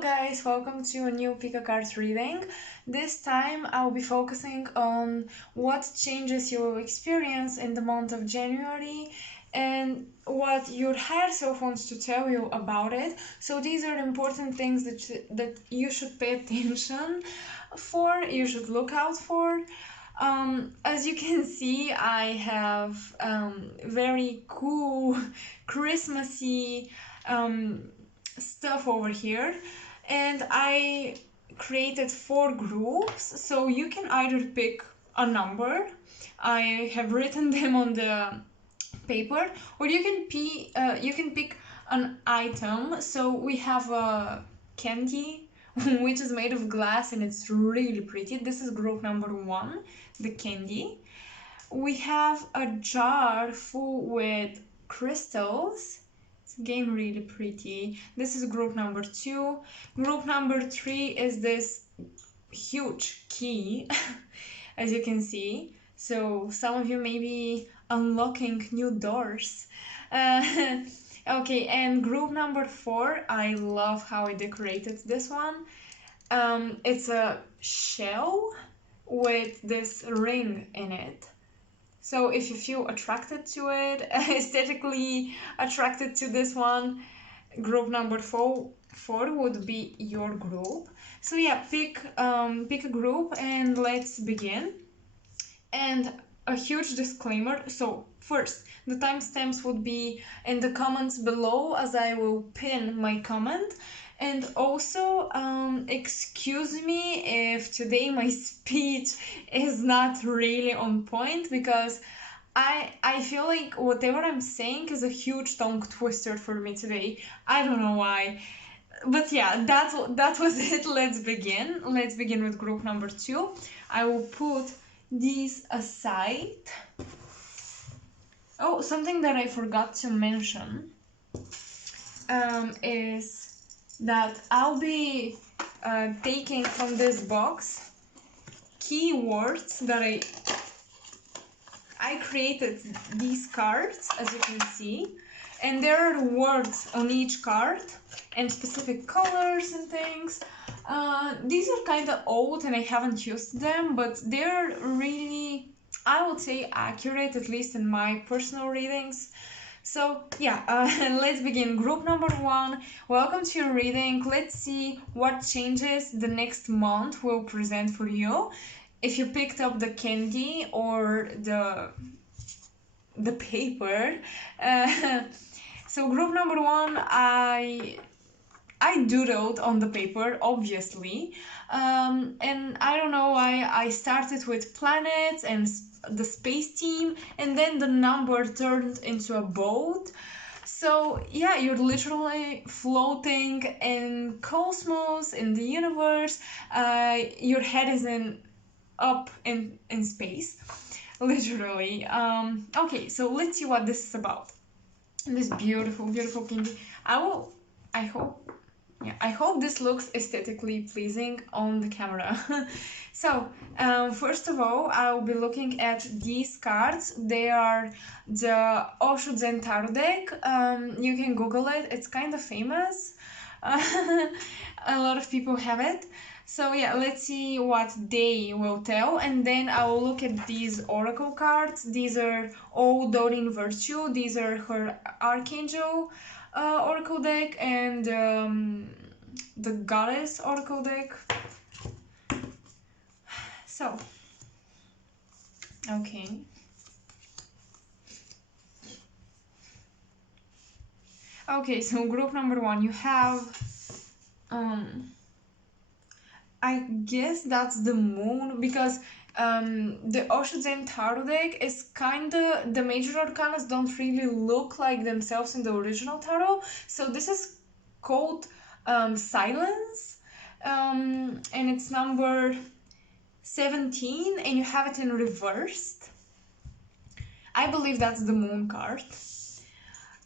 Hello guys, welcome to a new pick a card reading. This time I'll be focusing on what changes you will experience in the month of January and what your higher self wants to tell you about it. So these are important things that you should pay attention for, you should look out for. As you can see, I have very cool Christmassy stuff over here, and I created 4 groups, so you can either pick a number. I have written them on the paper, or you can pick an item. So we have a candy which is made of glass and it's really pretty. This is group number 1, the candy. We have a jar full with crystals. It's again really pretty. This is group number 2. Group number 3 is this huge key as you can see. So some of you may be unlocking new doors. Okay, and group number 4, I love how I decorated this one. It's a shell with this ring in it. So if you feel attracted to it, aesthetically attracted to this one, group number 4 would be your group. So yeah, pick a group and let's begin. And a huge disclaimer. So first, the timestamps would be in the comments below, as I will pin my comment. And also, excuse me if today my speech is not really on point, because I feel like whatever I'm saying is a huge tongue twister for me today. I don't know why. But yeah, that was it. Let's begin. Let's begin with group number 2. I will put these aside. Oh, something that I forgot to mention is that I'll be taking from this box keywords that I created these cards, as you can see, and there are words on each card and specific colors and things. These are kind of old and I haven't used them, but they're really, I would say, accurate, at least in my personal readings. So yeah, let's begin. Group number 1, welcome to your reading. Let's see what changes the next month will present for you. If you picked up the candy or the paper, so group number 1, I doodled on the paper, obviously, and I don't know why I started with planets and the space team, and then the number turned into a boat. So yeah, you're literally floating in cosmos, in the universe. Your head is up in space, literally. Okay, so let's see what this is about. This beautiful candy. I hope this looks aesthetically pleasing on the camera. So, first of all, I'll be looking at these cards. They are the Oshuzen Tarot deck. You can Google it. It's kind of famous. A lot of people have it. So yeah, let's see what they will tell, and then I will look at these oracle cards. These are all Doreen Virtue. These are her Archangel oracle deck and the Goddess oracle deck. So, okay. Okay, so group number 1, you have I guess that's the moon, because the Oshuzen Tarot deck is kinda, the major arcanas don't really look like themselves in the original tarot. So this is called Silence, and it's number 17, and you have it in reversed. I believe that's the moon card.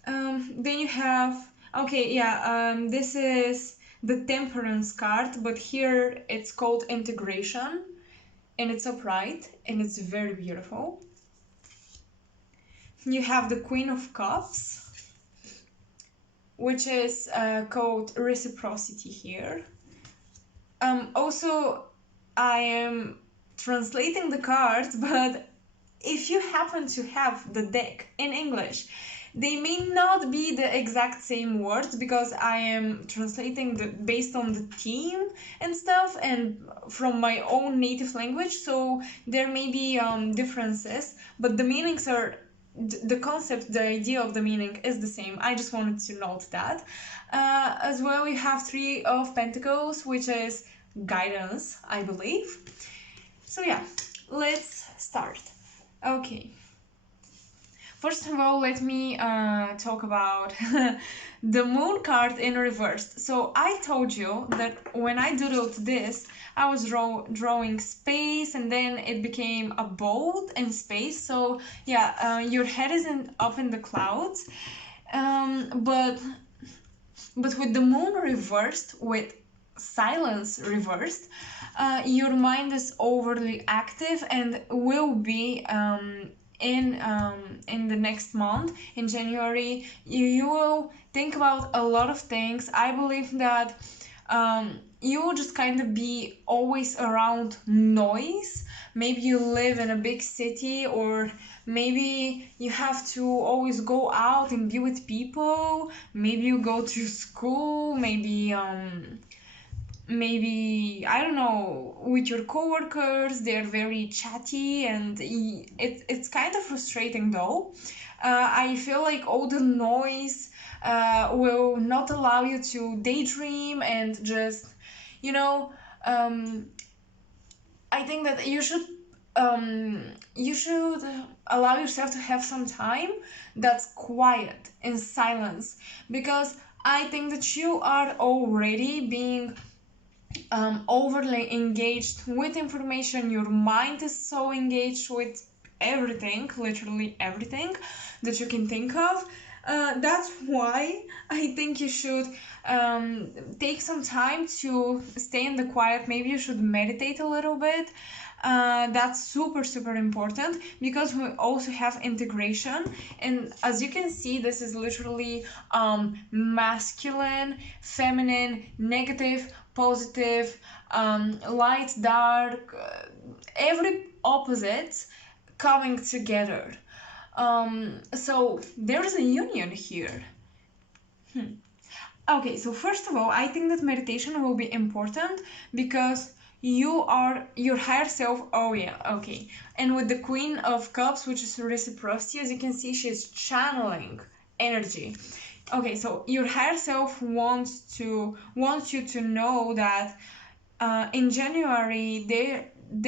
Then you have, okay, yeah, this is the Temperance card, but here it's called Integration, and it's upright, and it's very beautiful. You have the Queen of Cups, which is called reciprocity here. Also, I am translating the cards, but if you happen to have the deck in English, they may not be the exact same words because I am translating based on the theme and stuff and from my own native language, so there may be differences, but the meanings are the concept, the idea of the meaning is the same. I just wanted to note that. As well, we have Three of Pentacles, which is guidance, I believe. So yeah, let's start. Okay. First of all, let me talk about the moon card in reverse. So I told you that when I doodled this, I was drawing space and then it became a boat and space. So yeah, your head isn't up in the clouds, but with the moon reversed, with silence reversed, your mind is overly active and will be in the next month, in January. You will think about a lot of things. I believe that you will just kind of be always around noise. Maybe you live in a big city, or maybe you have to always go out and be with people. Maybe you go to school, maybe I don't know, with your coworkers. They're very chatty and it's kind of frustrating though. I feel like all the noise will not allow you to daydream and just, you know, I think that you should allow yourself to have some time that's quiet in silence, because I think that you are already being overly engaged with information. Your mind is so engaged with everything, literally everything that you can think of. That's why I think you should take some time to stay in the quiet. Maybe you should meditate a little bit. That's super super important, because we also have integration, and as you can see, this is literally masculine, feminine, negative, positive, light, dark, every opposite coming together. So there is a union here. Okay, so first of all, I think that meditation will be important because you are your higher self. Oh yeah, okay. And with the Queen of Cups, which is reciprocity, as you can see, she's channeling energy. Okay, so your higher self wants you to know that in January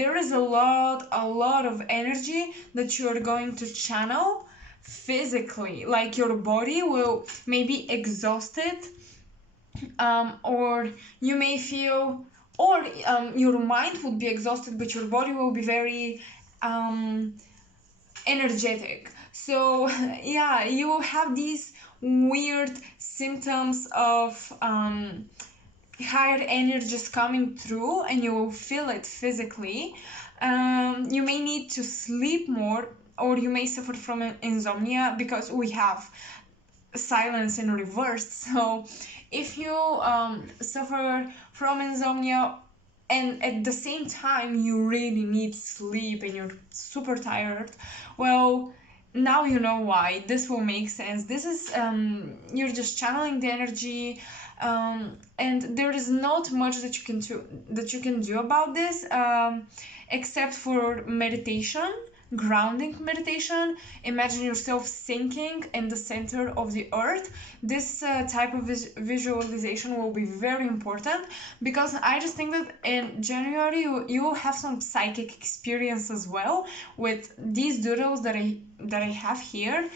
there is a lot of energy that you're going to channel physically. Like your body will maybe exhausted, or you may feel, or your mind would be exhausted, but your body will be very energetic. So yeah, you will have these weird symptoms of higher energies coming through, and you will feel it physically. You may need to sleep more, or you may suffer from insomnia, because we have silence in reverse. So if you suffer from insomnia and at the same time you really need sleep and you're super tired, well, now you know why. This will make sense. This is you're just channeling the energy, and there is not much that you can do about this, except for meditation, grounding meditation. Imagine yourself sinking in the center of the earth. This type of visualization will be very important, because I just think that in January you will have some psychic experience as well with these doodles that I have here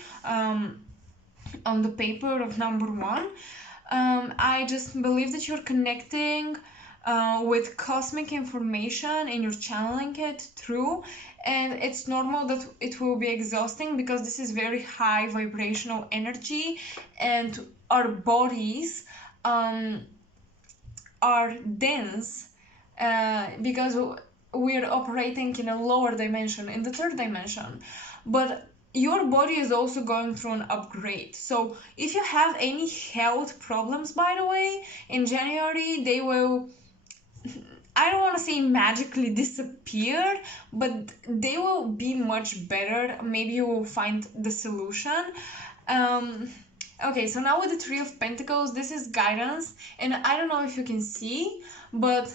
on the paper of number one. I just believe that you're connecting with cosmic information and you're channeling it through, and it's normal that it will be exhausting, because this is very high vibrational energy, and our bodies are dense, because we're operating in a lower dimension, in the third dimension. But your body is also going through an upgrade. So if you have any health problems, by the way, in January, they will, I don't want to say magically disappear, but they will be much better. Maybe you will find the solution. Um, okay, so now with the Three of Pentacles, this is guidance, and I don't know if you can see, but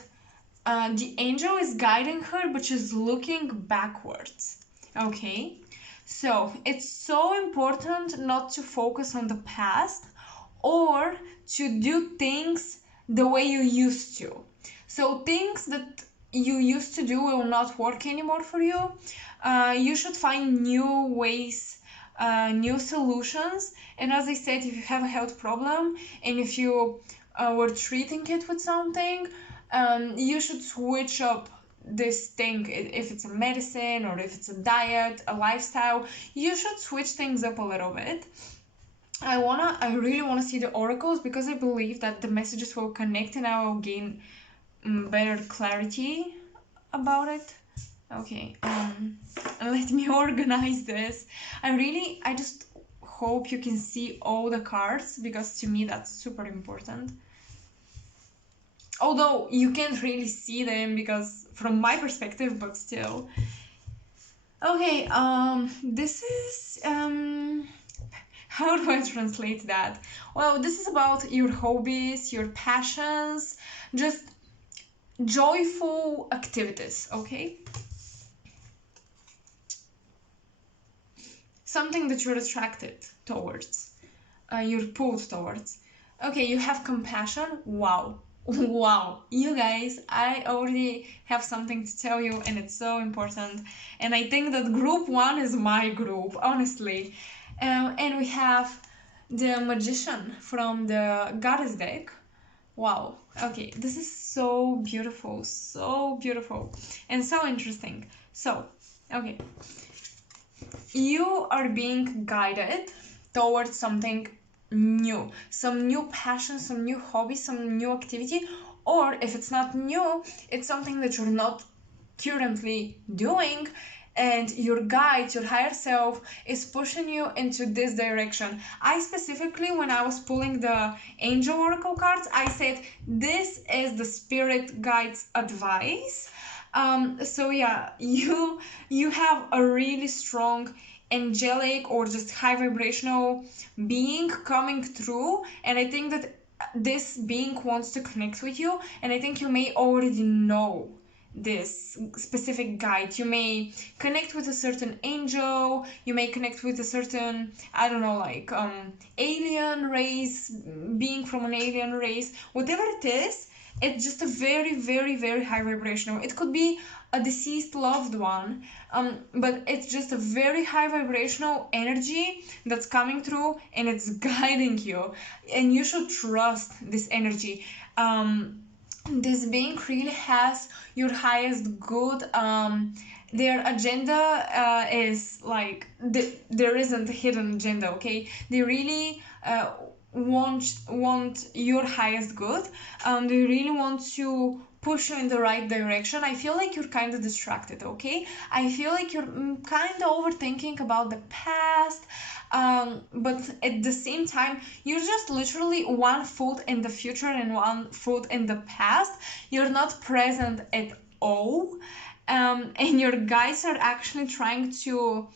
the angel is guiding her, but she's looking backwards. Okay, so it's so important not to focus on the past or to do things the way you used to. So things that you used to do will not work anymore for you. You should find new ways, new solutions. And as I said, if you have a health problem and if you were treating it with something, you should switch up this thing. If it's a medicine or if it's a diet, a lifestyle, you should switch things up a little bit. I really wanna see the oracles because I believe that the messages will connect and I will gain better clarity about it. Okay, let me organize this. I just hope you can see all the cards because to me that's super important. Although you can't really see them because from my perspective, but still. Okay, this is how do I translate that? Well, this is about your hobbies, your passions, just joyful activities, okay? Something that you're attracted towards, you're pulled towards. Okay, you have compassion. Wow. Wow, you guys, I already have something to tell you, and it's so important. And I think that group one is my group, honestly. And we have the magician from the goddess deck. Wow. Okay, this is so beautiful, and so interesting. So, okay, you are being guided towards something new, some new passion, some new hobby, some new activity, or if it's not new, it's something that you're not currently doing, and your guide, your higher self, is pushing you into this direction. I specifically, when I was pulling the angel oracle cards, I said this is the spirit guide's advice. So yeah, you have a really strong angelic or just high vibrational being coming through, and I think that this being wants to connect with you, and I think you may already know this specific guide. You may connect with a certain angel, you may connect with a certain, I don't know, like alien race, being from an alien race, whatever it is. It's just a very, very, very high vibrational. It could be a deceased loved one, but it's just a very high vibrational energy that's coming through, and it's guiding you, and you should trust this energy. This being really has your highest good. Their agenda is like there isn't a hidden agenda. Okay, they really want your highest good. They really want to push you in the right direction. I feel like you're kind of distracted. Okay, I feel like you're kind of overthinking about the past. But at the same time, you're just literally one foot in the future and one foot in the past. You're not present at all. And your guides are actually trying to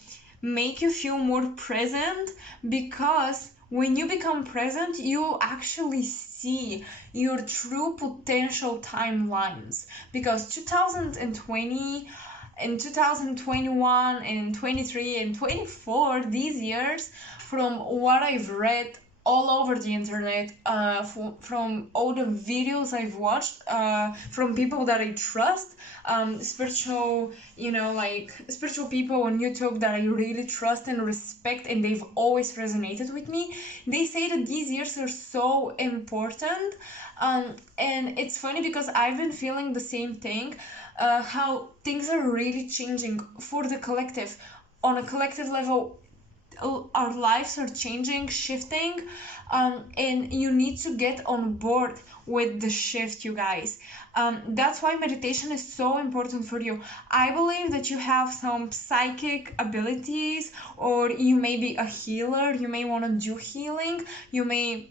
make you feel more present, because when you become present, you actually see your true potential timelines. Because 2020 and 2021 and 23 and 24, these years, from what I've read all over the internet, from all the videos I've watched, from people that I trust, spiritual, like spiritual people on YouTube that I really trust and respect, and they've always resonated with me. They say that these years are so important, and it's funny because I've been feeling the same thing, how things are really changing for the collective. On a collective level, our lives are changing, shifting, and you need to get on board with the shift, you guys. That's why meditation is so important for you. I believe that you have some psychic abilities, or you may be a healer, you may want to do healing, you may,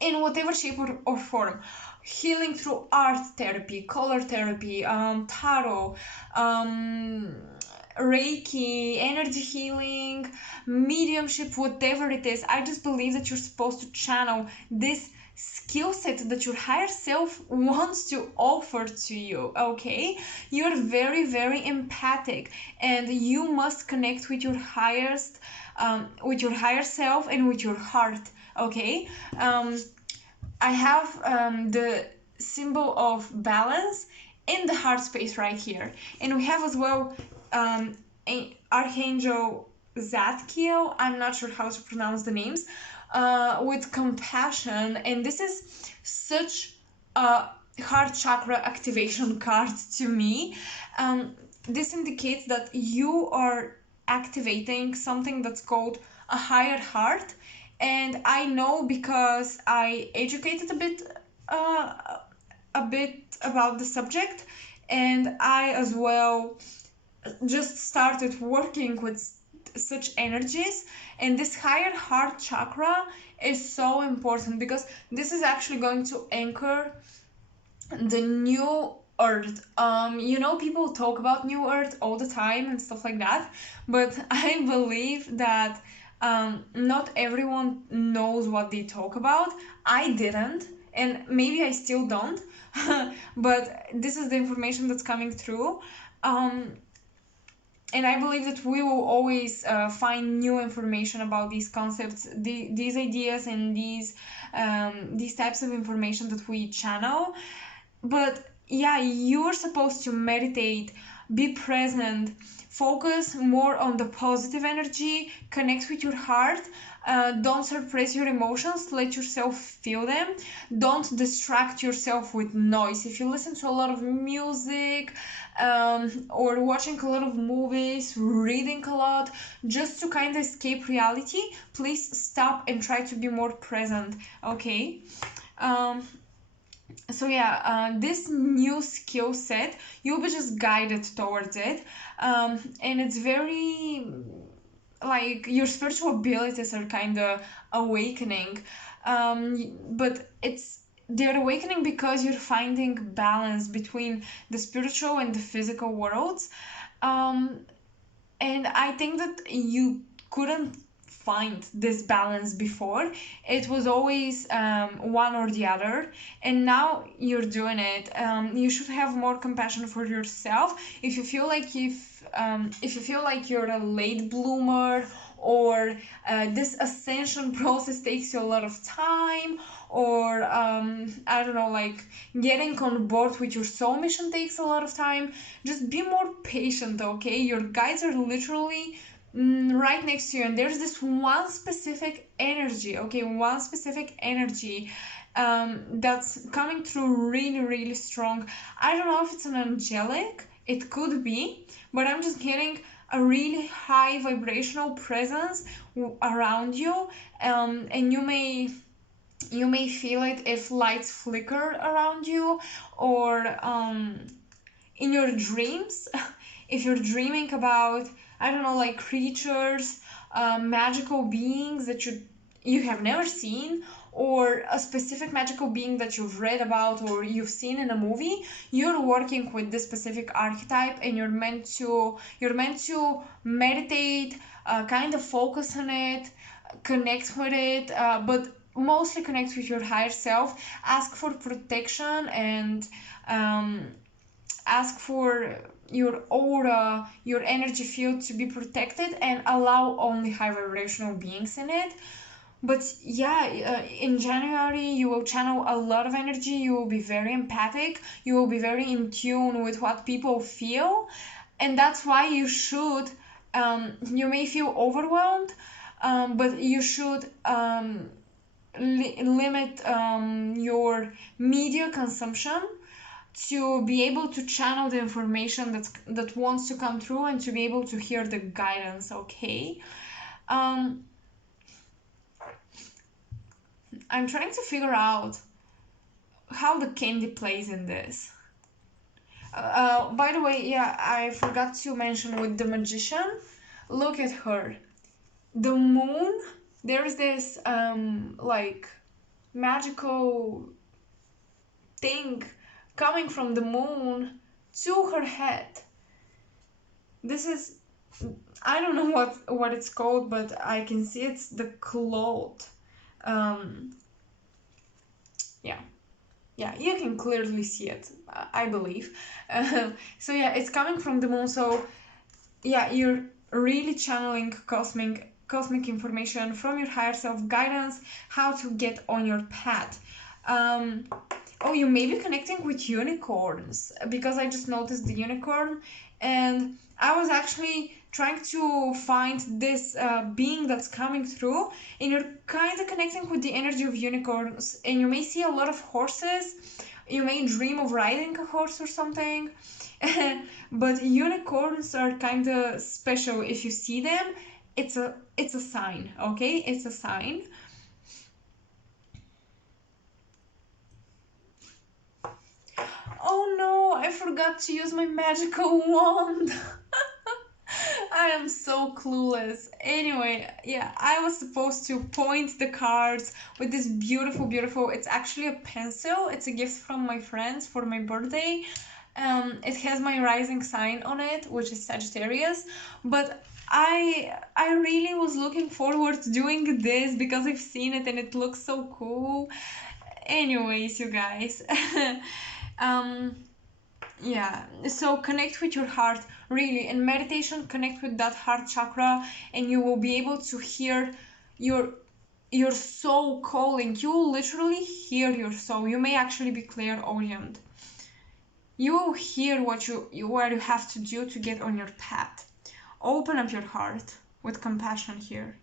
in whatever shape or form, healing through art therapy, color therapy, tarot, um, reiki, energy healing, mediumship, whatever it is. I just believe that you're supposed to channel this skill set that your higher self wants to offer to you. Okay, you're very, very empathic, and you must connect with your highest, with your higher self and with your heart. Okay, I have the symbol of balance in the heart space right here, and we have as well Archangel Zadkiel. I'm not sure how to pronounce the names. With compassion, and this is such a heart chakra activation card to me. This indicates that you are activating something that's called a higher heart, and I know because I educated uh, a bit about the subject, and I as well just started working with such energies. And this higher heart chakra is so important because this is actually going to anchor the new earth. People talk about new earth all the time and stuff like that, but I believe that not everyone knows what they talk about. I didn't, and maybe I still don't. But this is the information that's coming through. And I believe that we will always find new information about these concepts, these ideas, and these types of information that we channel. But yeah, you're supposed to meditate, be present, focus more on the positive energy, connect with your heart. Don't suppress your emotions, let yourself feel them. Don't distract yourself with noise. If you listen to a lot of music, or watching a lot of movies, reading a lot, just to kind of escape reality, please stop and try to be more present. Okay. So yeah, this new skill set, you'll be just guided towards it. And it's very, like, your spiritual abilities are kind of awakening. But they're awakening because you're finding balance between the spiritual and the physical worlds. And I think that you couldn't find this balance before. It was always one or the other, and now you're doing it. You should have more compassion for yourself. If you feel like you're a late bloomer, or this ascension process takes you a lot of time, or I don't know, like getting on board with your soul mission takes a lot of time, just be more patient. Okay, your guides are literally right next to you, and there's this one specific energy. Okay, one specific energy that's coming through really, really strong. I don't know if it's an angelic, it could be, but I'm just getting a really high vibrational presence around you. And you may feel it if lights flicker around you, or in your dreams. If you're dreaming about, I don't know, like creatures, magical beings that you have never seen, or a specific magical being that you've read about or you've seen in a movie, you're working with this specific archetype, and you're meant to meditate, kind of focus on it, connect with it, but mostly connect with your higher self. Ask for protection, and ask for your aura, your energy field to be protected, and allow only high vibrational beings in it. But yeah, in January you will channel a lot of energy. You will be very empathic, you will be very in tune with what people feel, and that's why you may feel overwhelmed, but you should limit your media consumption to be able to channel the information that wants to come through, and to be able to hear the guidance. Okay. Um, I'm trying to figure out how the candy plays in this. By the way, yeah, I forgot to mention with the magician. Look at her. The moon, there's this like magical thing coming from the moon to her head. This is, I don't know what it's called, but I can see it's the cloth. Um, yeah, yeah, you can clearly see it, I believe. So yeah, it's coming from the moon. So yeah, you're really channeling cosmic information from your higher self, guidance, how to get on your path. Um, oh, you may be connecting with unicorns, because I just noticed the unicorn, and I was actually trying to find this being that's coming through, and you're kind of connecting with the energy of unicorns, and you may see a lot of horses. You may dream of riding a horse or something. But unicorns are kind of special. If you see them, it's a sign, okay? It's a sign. Oh no, I forgot to use my magical wand. I am so clueless. Anyway, yeah, I was supposed to point the cards with this beautiful, it's actually a pencil. It's a gift from my friends for my birthday. It has my rising sign on it, which is Sagittarius, but I really was looking forward to doing this because I've seen it and it looks so cool. Anyways, you guys. um yeah, so connect with your heart, really. In meditation, connect with that heart chakra, and you will be able to hear your your soul calling. You will literally hear your soul. You may actually be clairaudient. You will hear what you have to do to get on your path. Open up your heart with compassion here.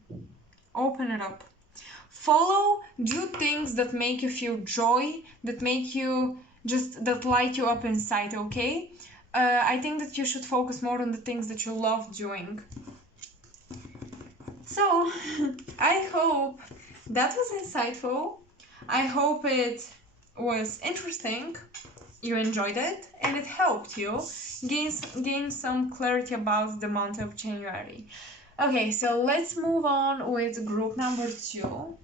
Open it up. Do things that make you feel joy, that make you that light you up inside, okay? I think that you should focus more on the things that you love doing. So, I hope that was insightful. I hope it was interesting. You enjoyed it and it helped you gain some clarity about the month of January. Okay, so let's move on with group number 2.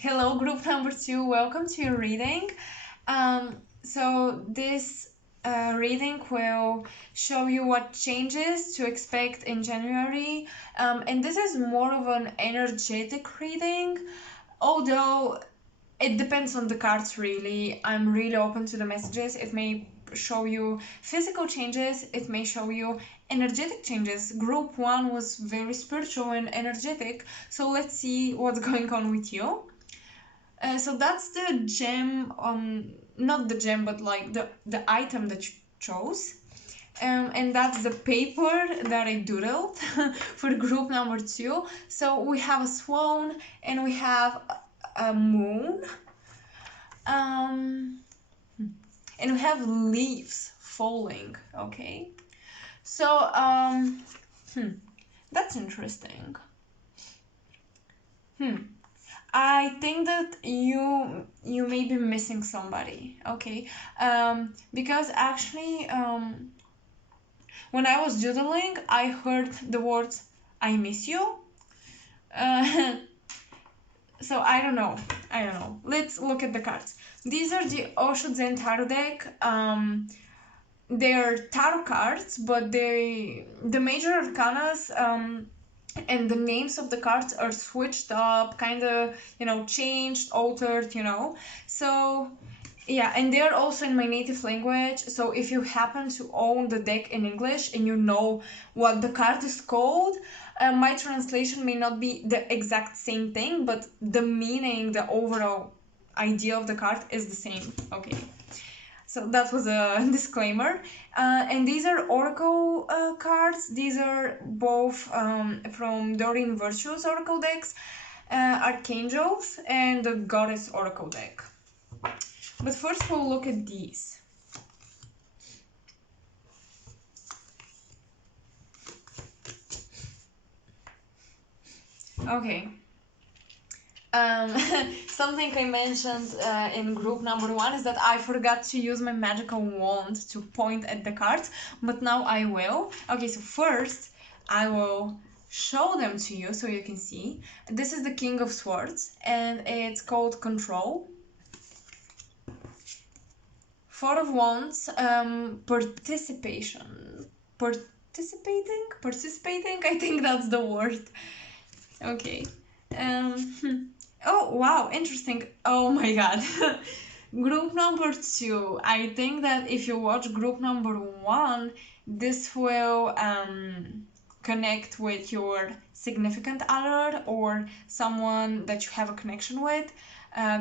Hello, group number 2. Welcome to your reading. So this reading will show you what changes to expect in January. And this is more of an energetic reading, although it depends on the cards, really. I'm really open to the messages. It may show you physical changes, it may show you energetic changes. Group 1 was very spiritual and energetic, so let's see what's going on with you. So that's the gem, not the gem, but like the item that you chose. And that's the paper that I doodled for group number 2. So we have a swan and we have a moon. And we have leaves falling, okay? So, that's interesting. I think that you may be missing somebody, okay? Because actually, when I was doodling, I heard the words "I miss you." So I don't know. Let's look at the cards. These are the Osho Zen Tarot deck. They're tarot cards, but the major arcanas and the names of the cards are switched up, kind of, changed, altered, So yeah, and they're also in my native language. So if you happen to own the deck in English and you know what the card is called, my translation may not be the exact same thing, but the meaning, the overall idea of the card is the same. Okay. So that was a disclaimer. And these are oracle cards. These are both from Doreen Virtue's oracle decks, Archangels, and the Goddess oracle deck. But first we'll look at these. Okay. Um, Something I mentioned in group number 1 is that I forgot to use my magical wand to point at the cards, but now I will. Okay, so first I will show them to you so you can see. This is the King of Swords and it's called Control. Four of Wands, participation. Participating? I think that's the word. Okay. Oh, wow, interesting. Oh my god. Group number 2. I think that if you watch group number 1, this will connect with your significant other or someone that you have a connection with.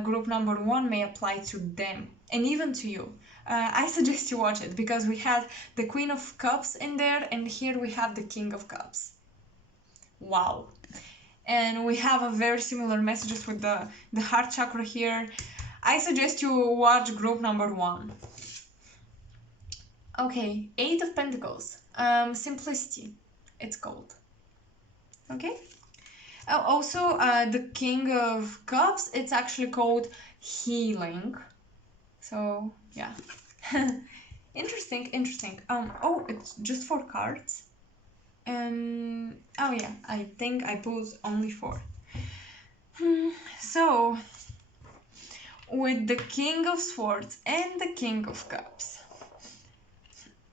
Group number 1 may apply to them and even to you. I suggest you watch it because we had the Queen of Cups in there and here we have the King of Cups. Wow. And we have a very similar messages with the heart chakra here. I suggest you watch group number 1. Okay, 8 of Pentacles. Simplicity, it's called. Okay. Also, the King of Cups, it's actually called healing. So, yeah. Interesting. Oh, it's just 4 cards. Oh yeah, I think I put only 4. So, with the King of Swords and the King of Cups,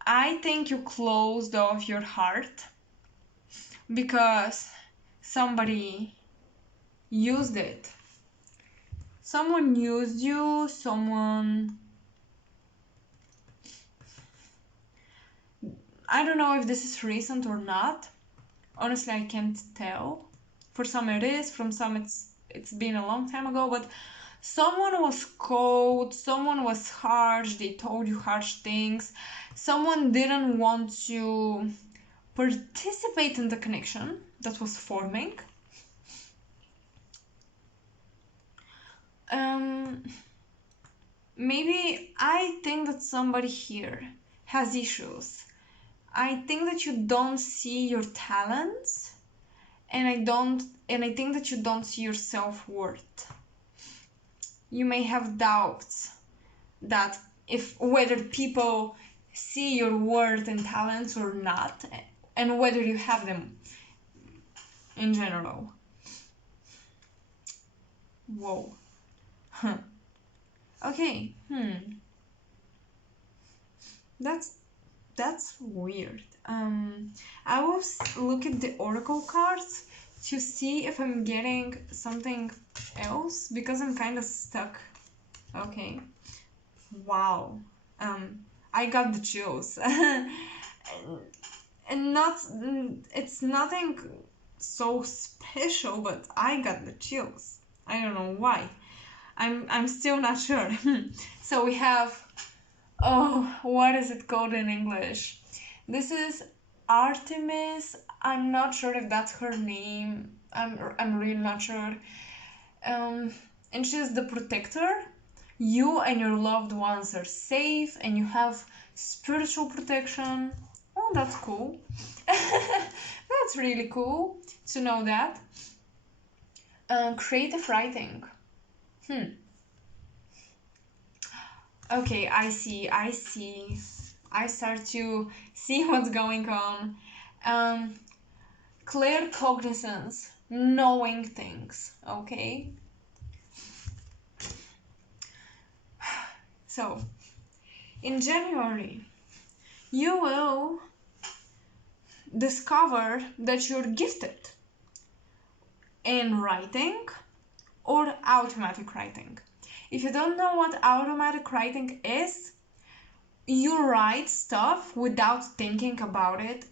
I think you closed off your heart because somebody used it. Someone used you, I don't know if this is recent or not. Honestly, I can't tell. For some it is, from some it's been a long time ago, but someone was cold, someone was harsh, they told you harsh things, someone didn't want to participate in the connection that was forming. Maybe I think that somebody here has issues. I think that you don't see your talents, and I think that you don't see your self-worth. You may have doubts that if whether people see your worth and talents or not, and whether you have them in general. Whoa. Huh. Okay. That's weird. I will look at the oracle cards to see if I'm getting something else because I'm kind of stuck. Okay. Wow. I got the chills. and not it's nothing so special, but I got the chills. I don't know why. I'm still not sure. So we have, oh, what is it called in English? This is Artemis. I'm not sure if that's her name. I'm really not sure. And she's the protector. You and your loved ones are safe and you have spiritual protection. Oh, that's cool. That's really cool to know that. Creative writing. Okay, I see. I start to see what's going on. Clear cognizance, knowing things, okay? So, in January, you will discover that you're gifted in writing or automatic writing. If you don't know what automatic writing is, you write stuff without thinking about it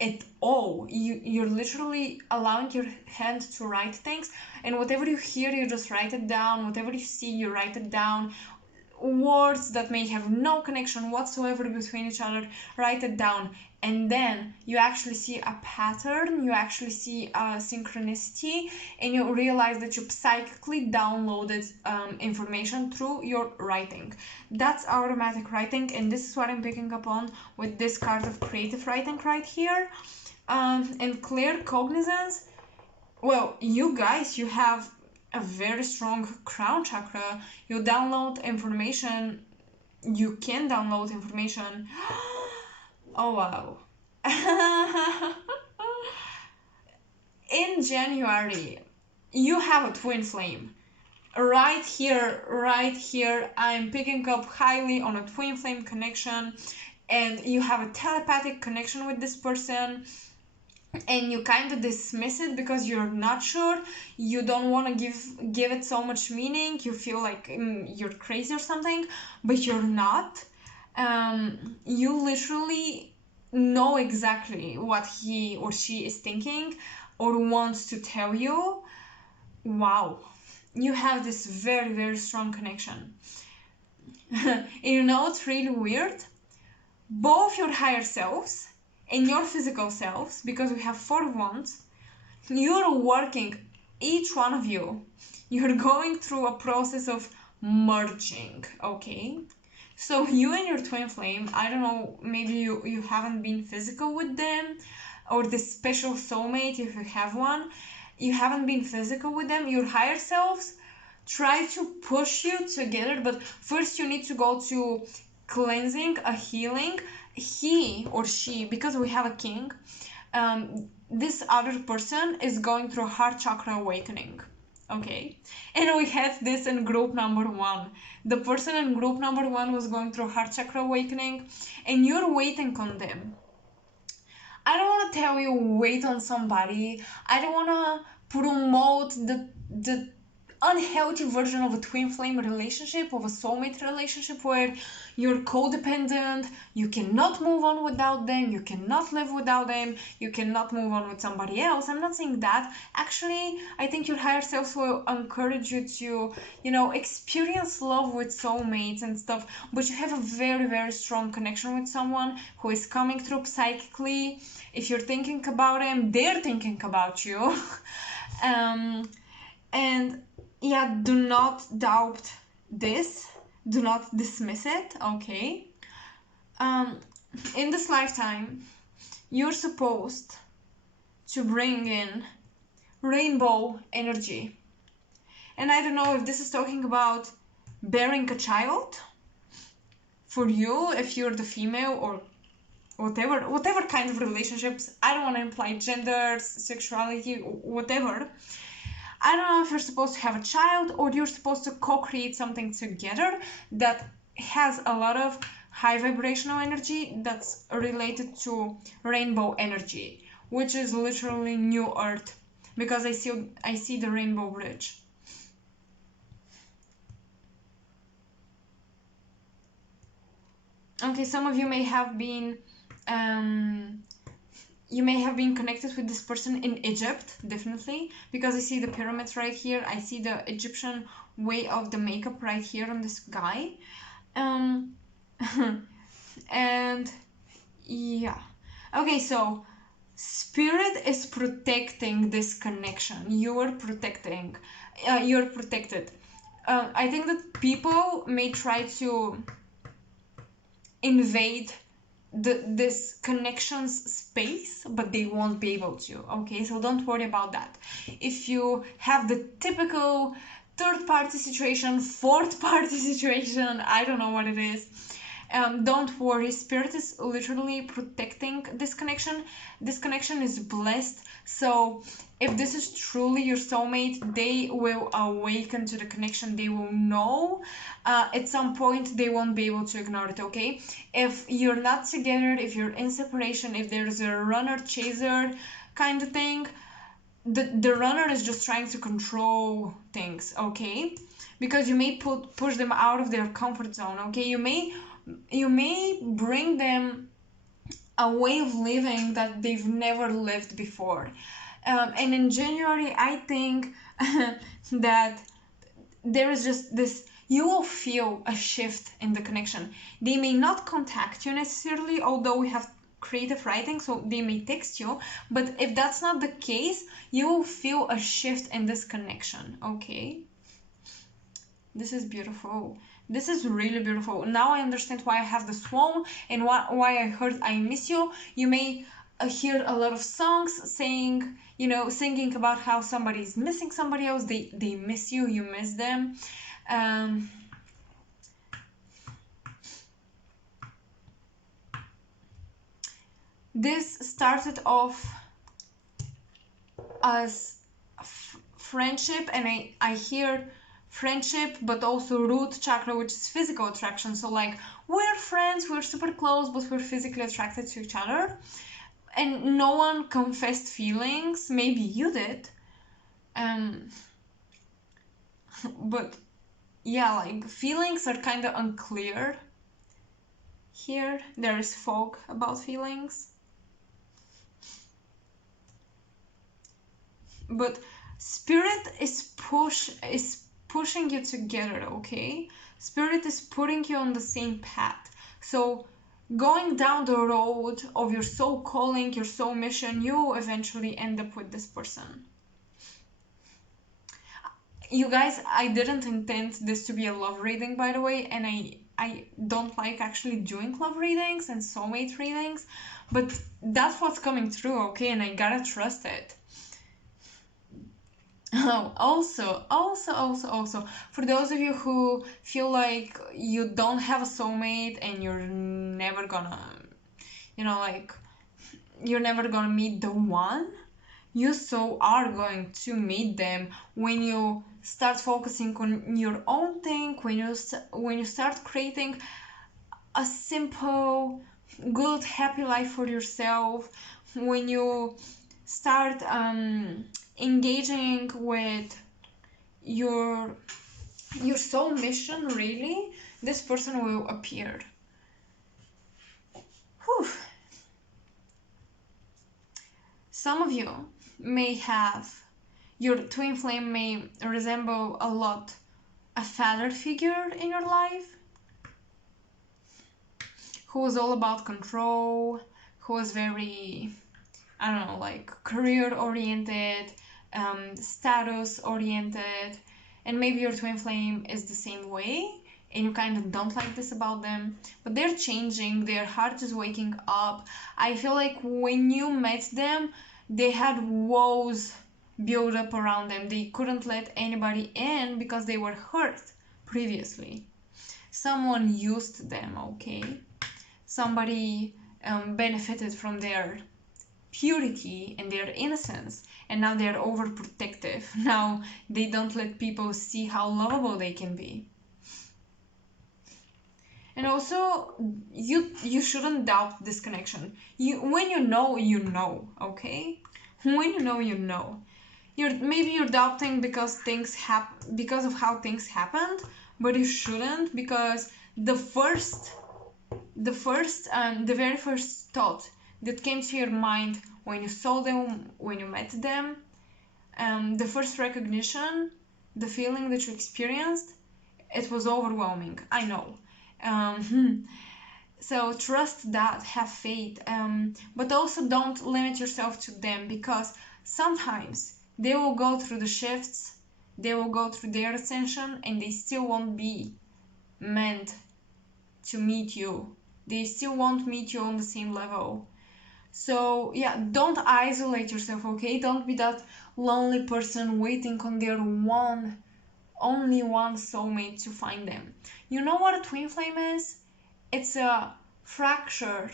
at all. You're literally allowing your hand to write things, and whatever you hear, you just write it down. Whatever you see, you write it down. Words that may have no connection whatsoever between each other, write it down, and then you actually see a pattern, you actually see a synchronicity, and you realize that you psychically downloaded information through your writing. That's automatic writing, and this is what I'm picking up on with this card of creative writing right here. And clear cognizance, well, you guys, you have a very strong crown chakra. You download information. You can download information. Oh wow. In January, you have a twin flame. Right here, I'm picking up highly on a twin flame connection, and you have a telepathic connection with this person, and you kind of dismiss it because you're not sure. You don't want to give it so much meaning. You feel like you're crazy or something, but you're not. You literally know exactly what he or she is thinking or wants to tell you. Wow, you have this very, very strong connection. You know, it's really weird. Both your higher selves and your physical selves, because we have 4 wands, you're working, each one of you're going through a process of merging, okay? So you and your twin flame, I don't know, maybe you haven't been physical with them, or this special soulmate, if you have one, you haven't been physical with them. Your higher selves try to push you together, but first you need to go to cleansing, a healing. He or she, because we have a king, this other person is going through heart chakra awakening. Okay, and we had this in group number 1. The person in group number 1 was going through heart chakra awakening, and you're waiting on them. I don't want to tell you wait on somebody. I don't want to promote the unhealthy version of a twin flame relationship, of a soulmate relationship where you're codependent, you cannot move on without them, you cannot live without them, you cannot move on with somebody else. I'm not saying that. Actually, I think your higher self will encourage you to, experience love with soulmates and stuff, but you have a very, very strong connection with someone who is coming through psychically. If you're thinking about them, they're thinking about you. And yeah, do not doubt this, do not dismiss it, okay? In this lifetime, you're supposed to bring in rainbow energy. And I don't know if this is talking about bearing a child for you, if you're the female, or whatever kind of relationships. I don't want to imply genders, sexuality, whatever. I don't know if you're supposed to have a child or you're supposed to co-create something together that has a lot of high vibrational energy that's related to rainbow energy, which is literally new earth, because I see the rainbow bridge. Okay, some of you may have been connected with this person in Egypt, definitely, because I see the pyramids right here. I see the Egyptian way of the makeup right here on this guy. And yeah. Okay, so spirit is protecting this connection. You're protected. I think that people may try to invade this connections space, but they won't be able to. Okay, so don't worry about that. If you have the typical third party situation, fourth party situation, I don't know what it is, don't worry. Spirit is literally protecting this connection. This connection is blessed. So if this is truly your soulmate, they will awaken to the connection. They will know at some point. They won't be able to ignore it, okay? If you're not together, if you're in separation, if there's a runner chaser kind of thing, the runner is just trying to control things, okay? Because you may push them out of their comfort zone, okay? You may bring them a way of living that they've never lived before. And in January, I think that there is just this, you will feel a shift in the connection. They may not contact you necessarily, although we have creative writing, so they may text you, but if that's not the case, you will feel a shift in this connection, okay? This is beautiful. This is really beautiful. Now I understand why I have the swan and why I heard I miss you. You may hear a lot of songs saying, singing about how somebody's missing somebody else. They miss you, you miss them. This started off as friendship, and I hear friendship, but also root chakra, which is physical attraction. So like, we're friends, we're super close, but we're physically attracted to each other, and no one confessed feelings. Maybe you did, but yeah, like, feelings are kind of unclear here. There is fog about feelings, but spirit is pushing you together, okay? Spirit is putting you on the same path. So going down the road of your soul calling, your soul mission, you eventually end up with this person. You guys, I didn't intend this to be a love reading, by the way, and I don't like actually doing love readings and soulmate readings, but that's what's coming through, okay? And I gotta trust it. Oh, also, for those of you who feel like you don't have a soulmate and you're never gonna, like, you're never gonna meet the one, you so are going to meet them when you start focusing on your own thing, when you start creating a simple, good, happy life for yourself, when you start engaging with your soul mission, really, this person will appear. Whew. Some of you may have, your twin flame may resemble a lot a father figure in your life, who was all about control, who was very, I don't know, like, career oriented, status oriented, and maybe your twin flame is the same way and you kind of don't like this about them, but they're changing, their heart is waking up. I feel like when you met them, they had walls built up around them. They couldn't let anybody in because they were hurt previously. Someone used them, okay? Somebody benefited from their purity and their innocence, and now they're overprotective. Now they don't let people see how lovable they can be. And also, you shouldn't doubt this connection. When you know, okay? When you know. Maybe you're doubting because because of how things happened, but you shouldn't, because the very first thought that came to your mind when you saw them, when you met them, the first recognition, the feeling that you experienced, it was overwhelming. I know. So trust that, have faith, but also don't limit yourself to them, because sometimes they will go through the shifts, they will go through their ascension, and they still won't be meant to meet you. They still won't meet you on the same level. So yeah, don't isolate yourself, okay? Don't be that lonely person waiting on their only one soulmate to find them. You know what a twin flame is? It's another fracture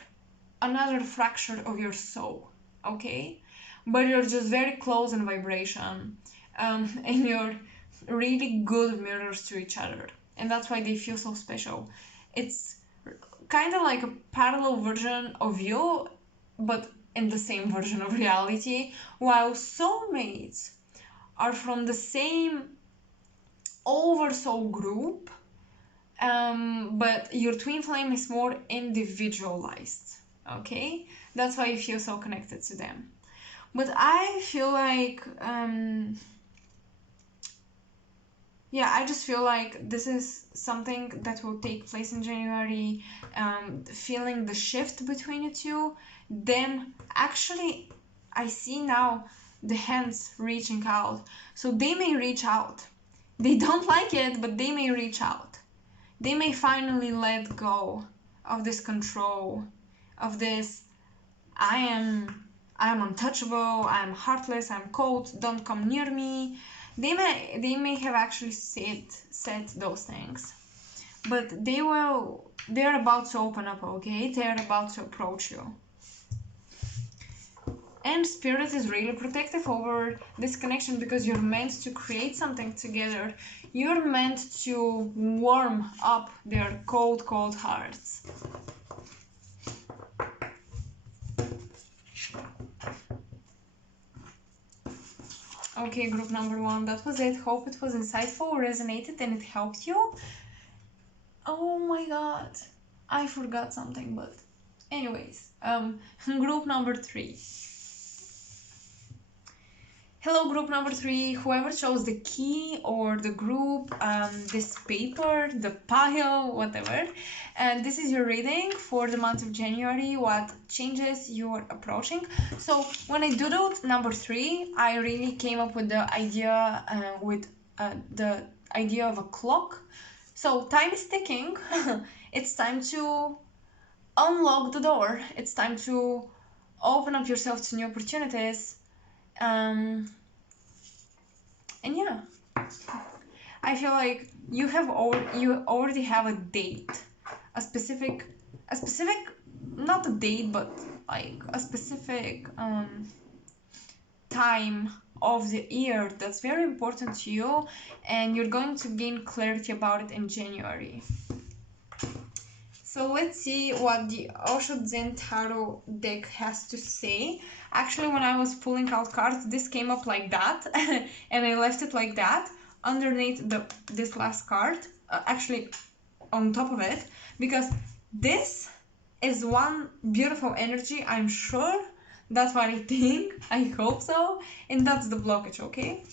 of your soul, okay? But you're just very close in vibration, and you're really good mirrors to each other, and that's why they feel so special. It's kind of like a parallel version of you, but in the same version of reality, while soulmates are from the same oversoul group, but your twin flame is more individualized, okay? That's why you feel so connected to them. But I feel like, I just feel like this is something that will take place in January, feeling the shift between you two. Then, actually, I see now the hands reaching out. So they may reach out. They don't like it, but they may reach out. They may finally let go of this control, of this I'm untouchable, I'm heartless, I'm cold, don't come near me. They may have actually said those things, but they're about to open up, okay? They're about to approach you. And Spirit is really protective over this connection because you're meant to create something together. You're meant to warm up their cold, cold hearts. Okay, group number 1, that was it. Hope it was insightful, resonated, and it helped you. Oh my god, I forgot something, but anyways, group number 3. Hello, group number 3, whoever chose the key or the group, this paper, the pile, whatever. And this is your reading for the month of January, what changes you're approaching. So when I doodled number 3, I really came up with the idea of a clock. So time is ticking. It's time to unlock the door. It's time to open up yourself to new opportunities. And yeah, I feel like you already have a date, a specific, not a date, but like a specific time of the year that's very important to you, and you're going to gain clarity about it in January. So let's see what the Osho Zen Tarot deck has to say. Actually, when I was pulling out cards, this came up like that, and I left it like that underneath this last card, actually on top of it, because this is one beautiful energy, I'm sure. That's what I think, I hope so, and that's the blockage, okay?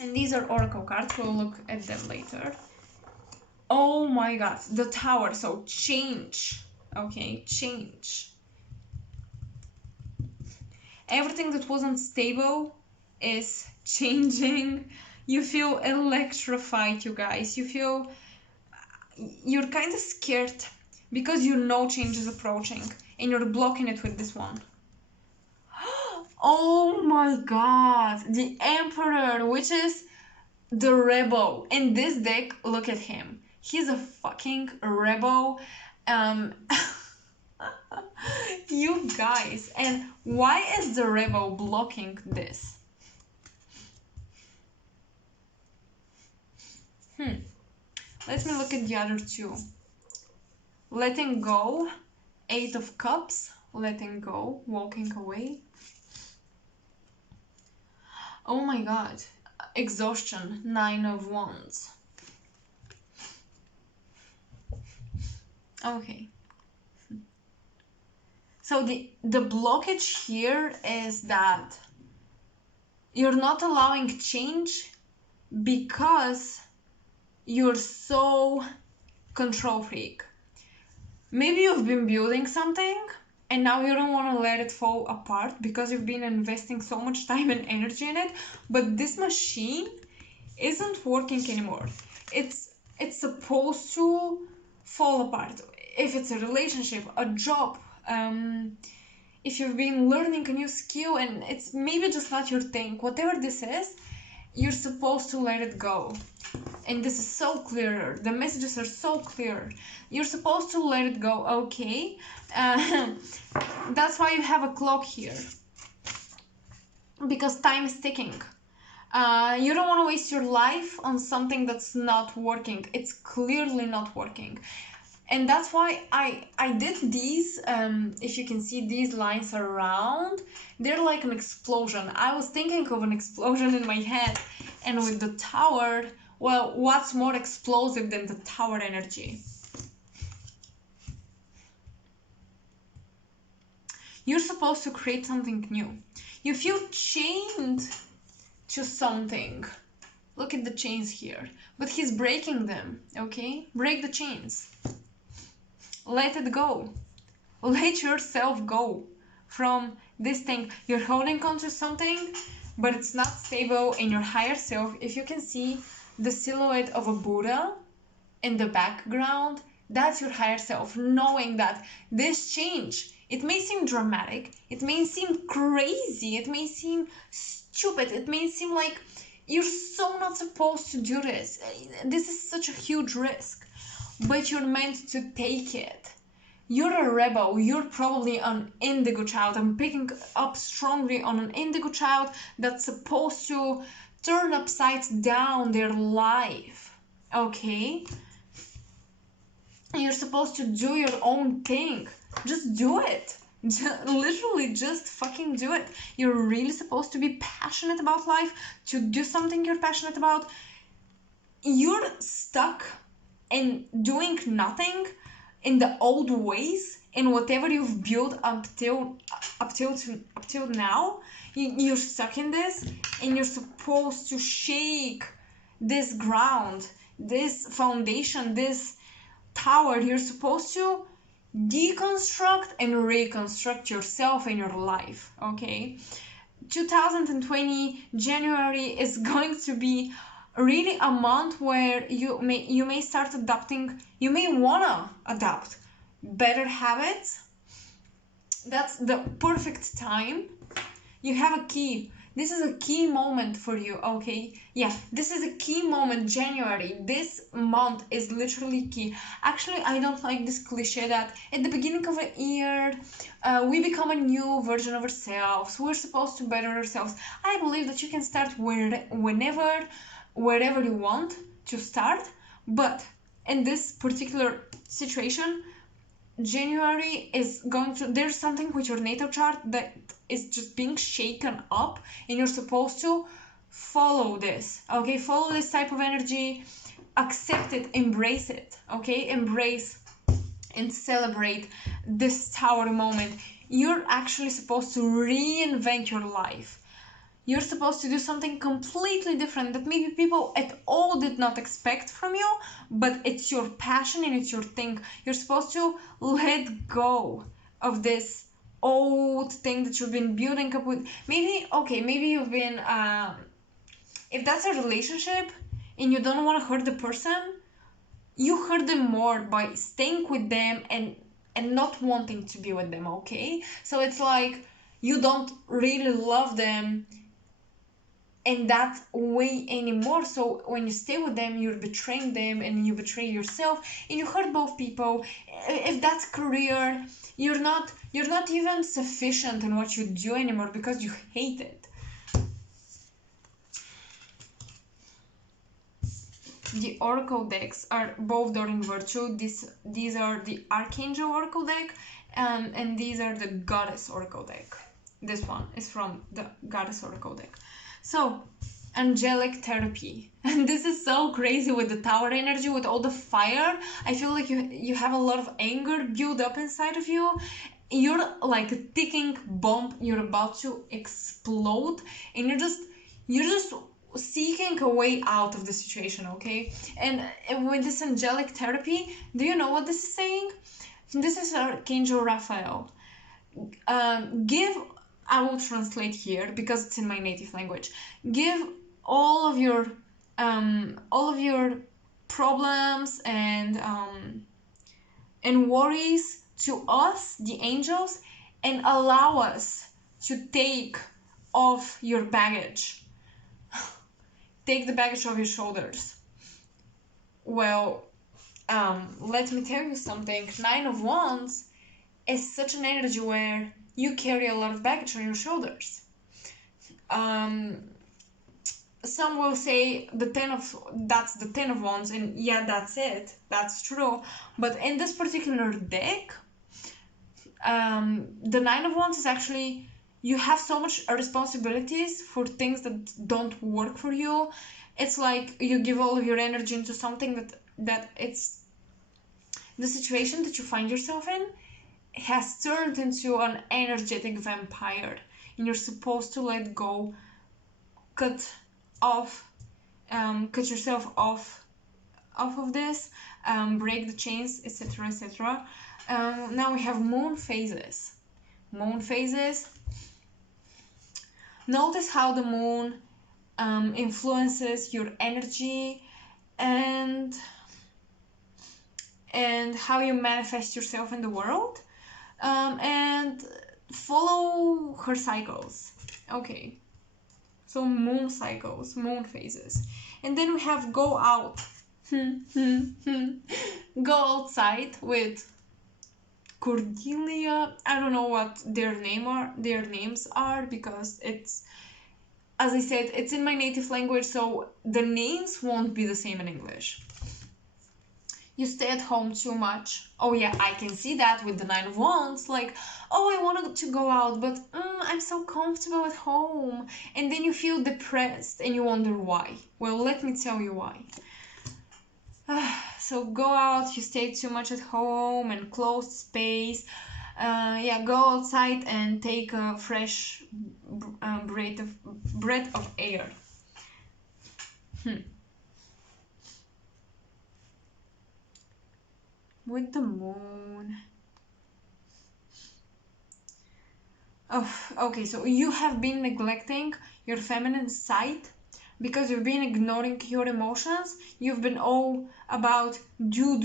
And these are oracle cards, we'll look at them later. Oh my god, the Tower, so change, okay, change. Everything that wasn't stable is changing. You feel electrified, you guys. You're kind of scared because you know change is approaching and you're blocking it with this one. Oh my god, the Emperor, which is the rebel. In this deck, look at him. He's a fucking rebel. You guys, and why is the rebel blocking this? Let me look at the other two. Letting go, 8 of Cups, letting go, walking away. Oh my god, exhaustion, 9 of Wands. Okay. So the blockage here is that you're not allowing change because you're so control freak. Maybe you've been building something and now you don't want to let it fall apart because you've been investing so much time and energy in it, but this machine isn't working anymore. It's supposed to fall apart. If it's a relationship, a job, if you've been learning a new skill and it's maybe just not your thing, whatever this is, you're supposed to let it go. And this is so clear. The messages are so clear. You're supposed to let it go, okay? That's why you have a clock here. Because time is ticking. You don't want to waste your life on something that's not working. It's clearly not working. And that's why I did these, if you can see these lines around, they're like an explosion. I was thinking of an explosion in my head. And with the Tower, well, what's more explosive than the Tower energy? You're supposed to create something new. You feel chained to something. Look at the chains here. But he's breaking them, okay? Break the chains. Let it go. Let yourself go from this thing. You're holding on to something, but it's not stable in your higher self. If you can see the silhouette of a Buddha in the background, That's your higher self, knowing that this change, it may seem dramatic, it may seem crazy, it may seem stupid, it may seem like you're so not supposed to do this. This is such a huge risk, but you're meant to take it. You're a rebel. You're probably an indigo child. I'm picking up strongly on an indigo child that's supposed to turn upside down their life. Okay? You're supposed to do your own thing. Just do it. Literally, just fucking do it. You're really supposed to be passionate about life, to do something you're passionate about. You're stuck in doing nothing in the old ways, in whatever you've built up till now. You're stuck in this, and you're supposed to shake this ground, this foundation, this tower. You're supposed to deconstruct and reconstruct yourself and your life. Okay, 2020 January is going to be really a month where you may start adopting, you may wanna adopt better habits. That's the perfect time. You have a key. This is a key moment for you. Okay, yeah, this is a key moment. January, this month is literally key. Actually, I don't like this cliche that at the beginning of a year we become a new version of ourselves, we're supposed to better ourselves. I believe that you can start wherever you want to start, but in this particular situation, January is going to, there's something with your natal chart that is just being shaken up, and you're supposed to follow this. Okay, follow this type of energy, accept it, embrace it. Okay, embrace and celebrate this tower moment. You're actually supposed to reinvent your life. You're supposed to do something completely different that maybe people at all did not expect from you, but it's your passion and it's your thing. You're supposed to let go of this old thing that you've been building up with. Maybe you've been, if that's a relationship and you don't want to hurt the person, you hurt them more by staying with them and not wanting to be with them. Okay, so it's like you don't really love them in that way anymore. So when you stay with them, you're betraying them and you betray yourself, and you hurt both people. If that's career, you're not even sufficient in what you do anymore because you hate it. The oracle decks are both during virtue. These are the archangel oracle deck, and these are the goddess oracle deck. This one is from the goddess oracle deck. So, angelic therapy. And this is so crazy with the tower energy, with all the fire. I feel like you have a lot of anger built up inside of you. You're like a ticking bomb. You're about to explode, and you're just seeking a way out of the situation. Okay, and with this angelic therapy, do you know what this is saying? This is Archangel Raphael. I will translate here because it's in my native language. Give all of your problems and worries to us, the angels, and allow us to take off your baggage. Take the baggage off your shoulders. Well, let me tell you something. 9 of Wands is such an energy where you carry a lot of baggage on your shoulders. Some will say that's the 10 of Wands, and yeah, that's it. That's true. But in this particular deck, the 9 of Wands is actually, you have so much responsibilities for things that don't work for you. It's like you give all of your energy into something that it's the situation that you find yourself in has turned into an energetic vampire, and you're supposed to let go, cut yourself off of this, break the chains, etc., etc. Now we have moon phases. Notice how the moon influences your energy and and how you manifest yourself in the world, and follow her cycles. Okay, so moon cycles, moon phases. And then we have go out. Go outside with Cordelia. I don't know what their names are, because it's, as I said, it's in my native language, so the names won't be the same in English. You stay at home too much. Oh yeah, I can see that with the Nine of Wands. Like, oh, I wanted to go out, but I'm so comfortable at home. And then you feel depressed and you wonder why. Well, let me tell you why. So go out, you stay too much at home and closed space. Yeah, go outside and take a fresh breath of air. With the moon. Oh, okay, so you have been neglecting your feminine side because you've been ignoring your emotions. You've been all about do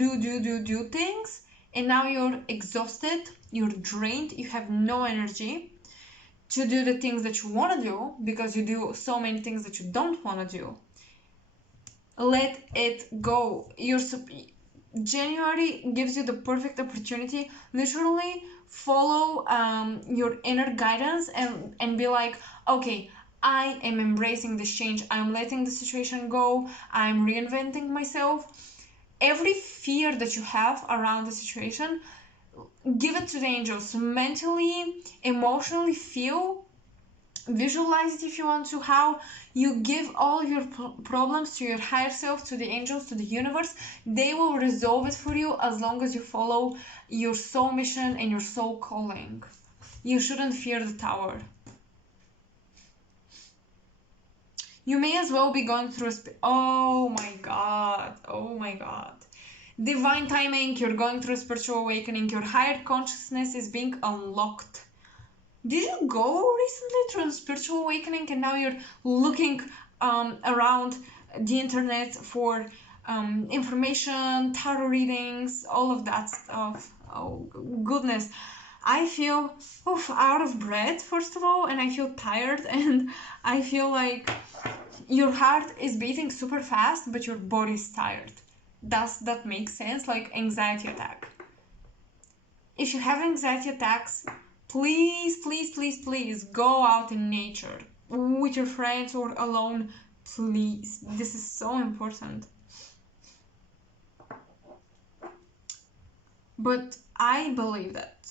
things, and now you're exhausted, you're drained, you have no energy to do the things that you want to do because you do so many things that you don't want to do. Let it go. January gives you the perfect opportunity. Literally follow your inner guidance and be like, okay, I am embracing this change. I'm letting the situation go. I'm reinventing myself. Every fear that you have around the situation, give it to the angels. Mentally, emotionally feel, visualize it if you want to, how you give all your problems to your higher self, to the angels, to the universe. They will resolve it for you as long as you follow your soul mission and your soul calling. You shouldn't fear the tower. You may as well be going through oh my god, divine timing. You're going through a spiritual awakening. Your higher consciousness is being unlocked. Did you go recently through a spiritual awakening and now you're looking around the internet for information, tarot readings, all of that stuff? Oh, goodness. I feel out of breath, first of all, and I feel tired, and I feel like your heart is beating super fast, but your body is tired. Does that make sense? Like anxiety attack. If you have anxiety attacks, please go out in nature with your friends or alone. Please, this is so important. But I believe that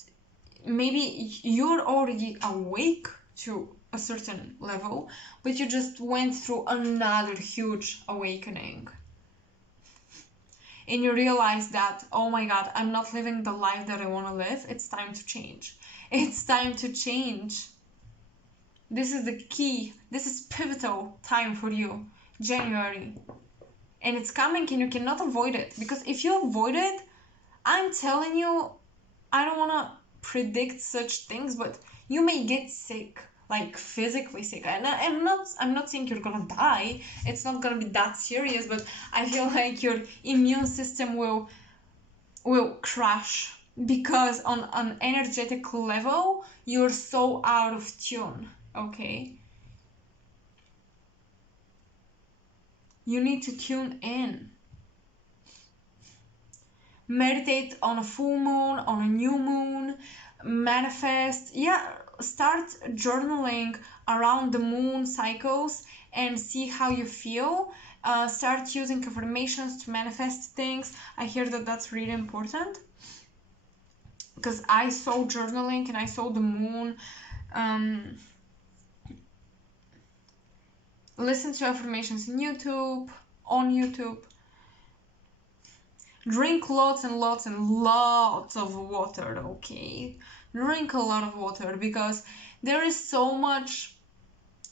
maybe you're already awake to a certain level, but you just went through another huge awakening. And you realize that, oh my god, I'm not living the life that I want to live. It's time to change. It's time to change. This is the key. This is pivotal time for you, January. And it's coming and you cannot avoid it. Because if you avoid it, I'm telling you, I don't want to predict such things, but you may get sick, like physically sick. And I'm not saying you're gonna die. It's not gonna be that serious, but I feel like your immune system will crash because on an energetic level you're so out of tune. Okay, you need to tune in. Meditate on a full moon, on a new moon, manifest. Yeah, start journaling around the moon cycles and see how you feel. Start using affirmations to manifest things. I hear that that's really important because I saw journaling and I saw the moon. Listen to affirmations on YouTube. Drink lots and lots and lots of water, okay? Drink a lot of water because there is so much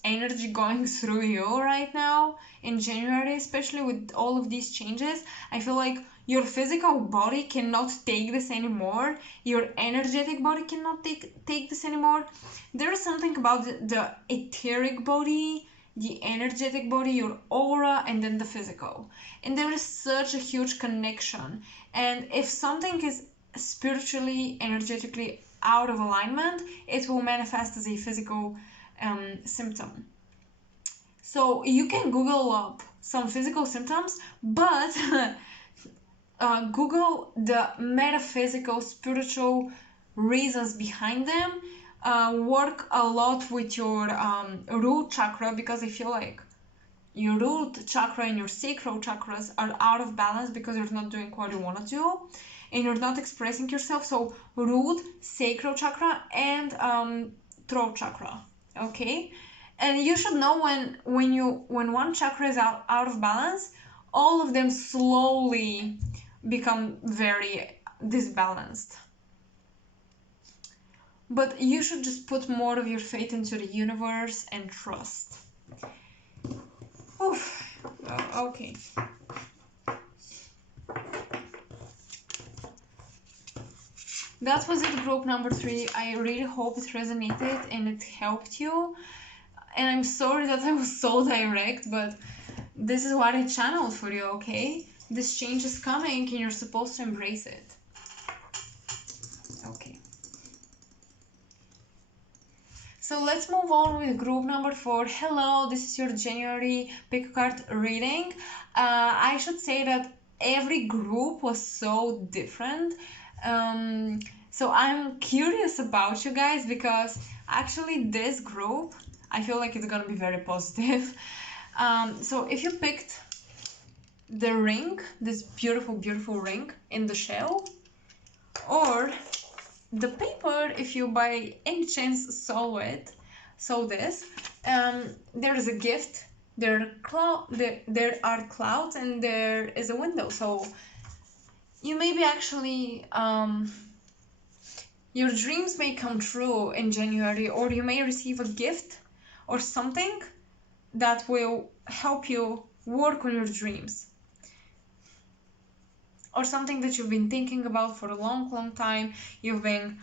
energy going through you right now in January, especially with all of these changes. I feel like your physical body cannot take this anymore. Your energetic body cannot take this anymore. There is something about the etheric body the energetic body, your aura, and then the physical. And there is such a huge connection. And if something is spiritually, energetically out of alignment, it will manifest as a physical symptom. So you can Google up some physical symptoms, but Google the metaphysical, spiritual reasons behind them. Work a lot with your root chakra, because I feel like your root chakra and your sacral chakras are out of balance because you're not doing what you want to do and you're not expressing yourself. So root, sacral chakra, and throat chakra. Okay, and you should know when one chakra is out of balance, all of them slowly become very disbalanced. But you should just put more of your faith into the universe and trust. Oof. Okay. That was it, group number 3. I really hope it resonated and it helped you. And I'm sorry that I was so direct, but this is what I channeled for you, okay? This change is coming and you're supposed to embrace it. Okay. So let's move on with group number 4. Hello, this is your January pick a card reading. I should say that every group was so different. So I'm curious about you guys, because actually this group, I feel like it's gonna be very positive. So if you picked the ring, this beautiful, beautiful ring in the shell, or the paper, if you by any chance saw this, there is a gift, there are clouds, and there is a window. So you may be actually your dreams may come true in January, or you may receive a gift or something that will help you work on your dreams, or something that you've been thinking about for a long time. You've been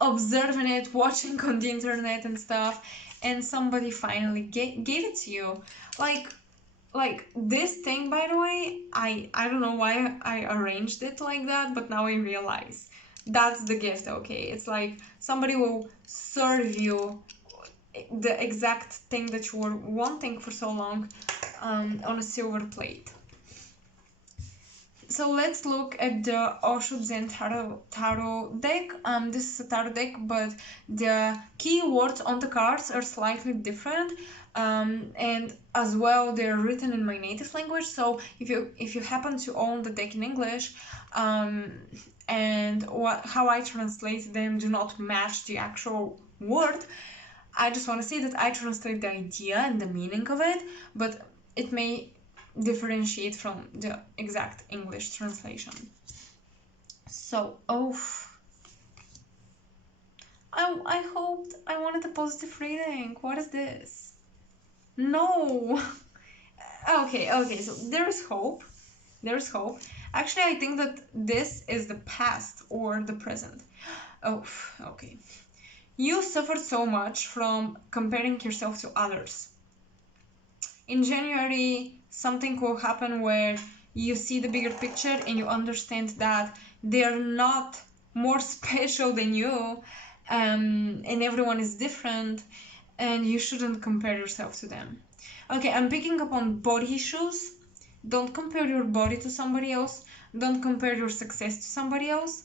observing it, watching on the internet and stuff, and somebody finally gave it to you. Like this thing, by the way, I don't know why I arranged it like that, but now I realize that's the gift. Okay, it's like somebody will serve you the exact thing that you were wanting for so long on a silver plate. So let's look at the Osho Zen tarot deck. This is a tarot deck, but the keywords on the cards are slightly different, and as well they're written in my native language. So if you happen to own the deck in English, and how I translate them do not match the actual word, I just want to say that I translate the idea and the meaning of it, but it may differentiate from the exact English translation. So, I hoped I wanted a positive reading. What is this? No. Okay, so there's hope. There's hope. Actually, I think that this is the past or the present. Okay. You suffered so much from comparing yourself to others. In January, something will happen where you see the bigger picture and you understand that they're not more special than you, and everyone is different, and you shouldn't compare yourself to them. Okay, I'm picking up on body issues. Don't compare your body to somebody else. Don't compare your success to somebody else.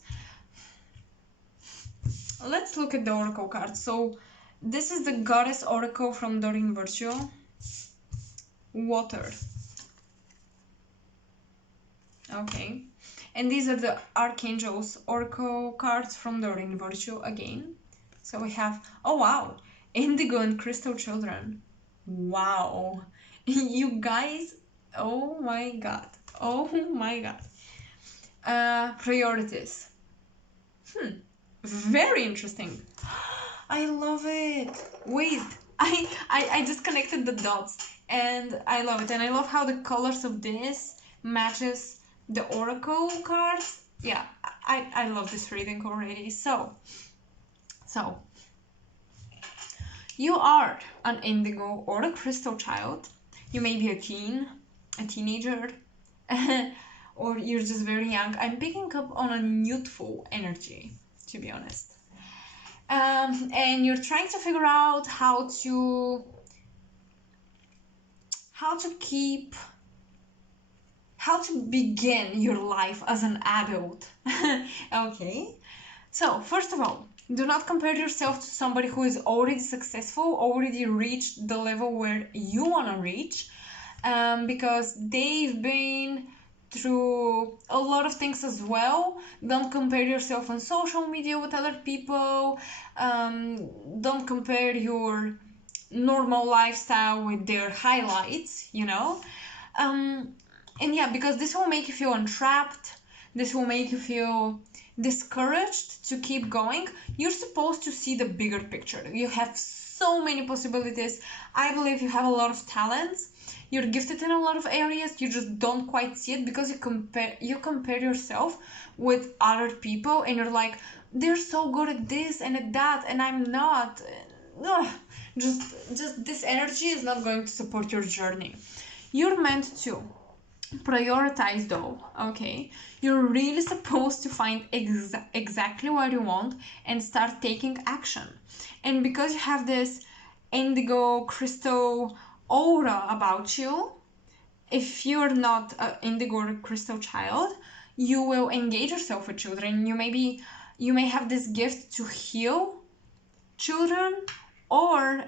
Let's look at the oracle card. So this is the goddess oracle from Doreen Virtue. Water. Okay, and these are the archangels oracle cards from Doreen Virtue again. So we have, oh wow, indigo and crystal children. Wow. You guys, oh my god, priorities. Very interesting. I love it. Wait, I just connected the dots and I love it. And I love how the colors of this matches the oracle cards. Yeah, I love this reading already. So You are an indigo or a crystal child. You may be a teenager, or you're just very young. I'm picking up on a youthful energy, to be honest. And you're trying to figure out how to keep how to begin your life as an adult. Okay, so first of all, do not compare yourself to somebody who is already successful, already reached the level where you want to reach, because they've been through a lot of things as well. Don't compare yourself on social media with other people. Don't compare your normal lifestyle with their highlights, and yeah, because this will make you feel entrapped, this will make you feel discouraged to keep going. You're supposed to see the bigger picture. You have so many possibilities. I believe you have a lot of talents. You're gifted in a lot of areas. You just don't quite see it because you compare yourself with other people, and you're like, they're so good at this and at that, and I'm not. Ugh. Just this energy is not going to support your journey. You're meant to prioritize though. Okay, you're really supposed to find exactly what you want and start taking action. And because you have this indigo crystal aura about you, if you're not an indigo or crystal child, you will engage yourself with children. You may have this gift to heal children, or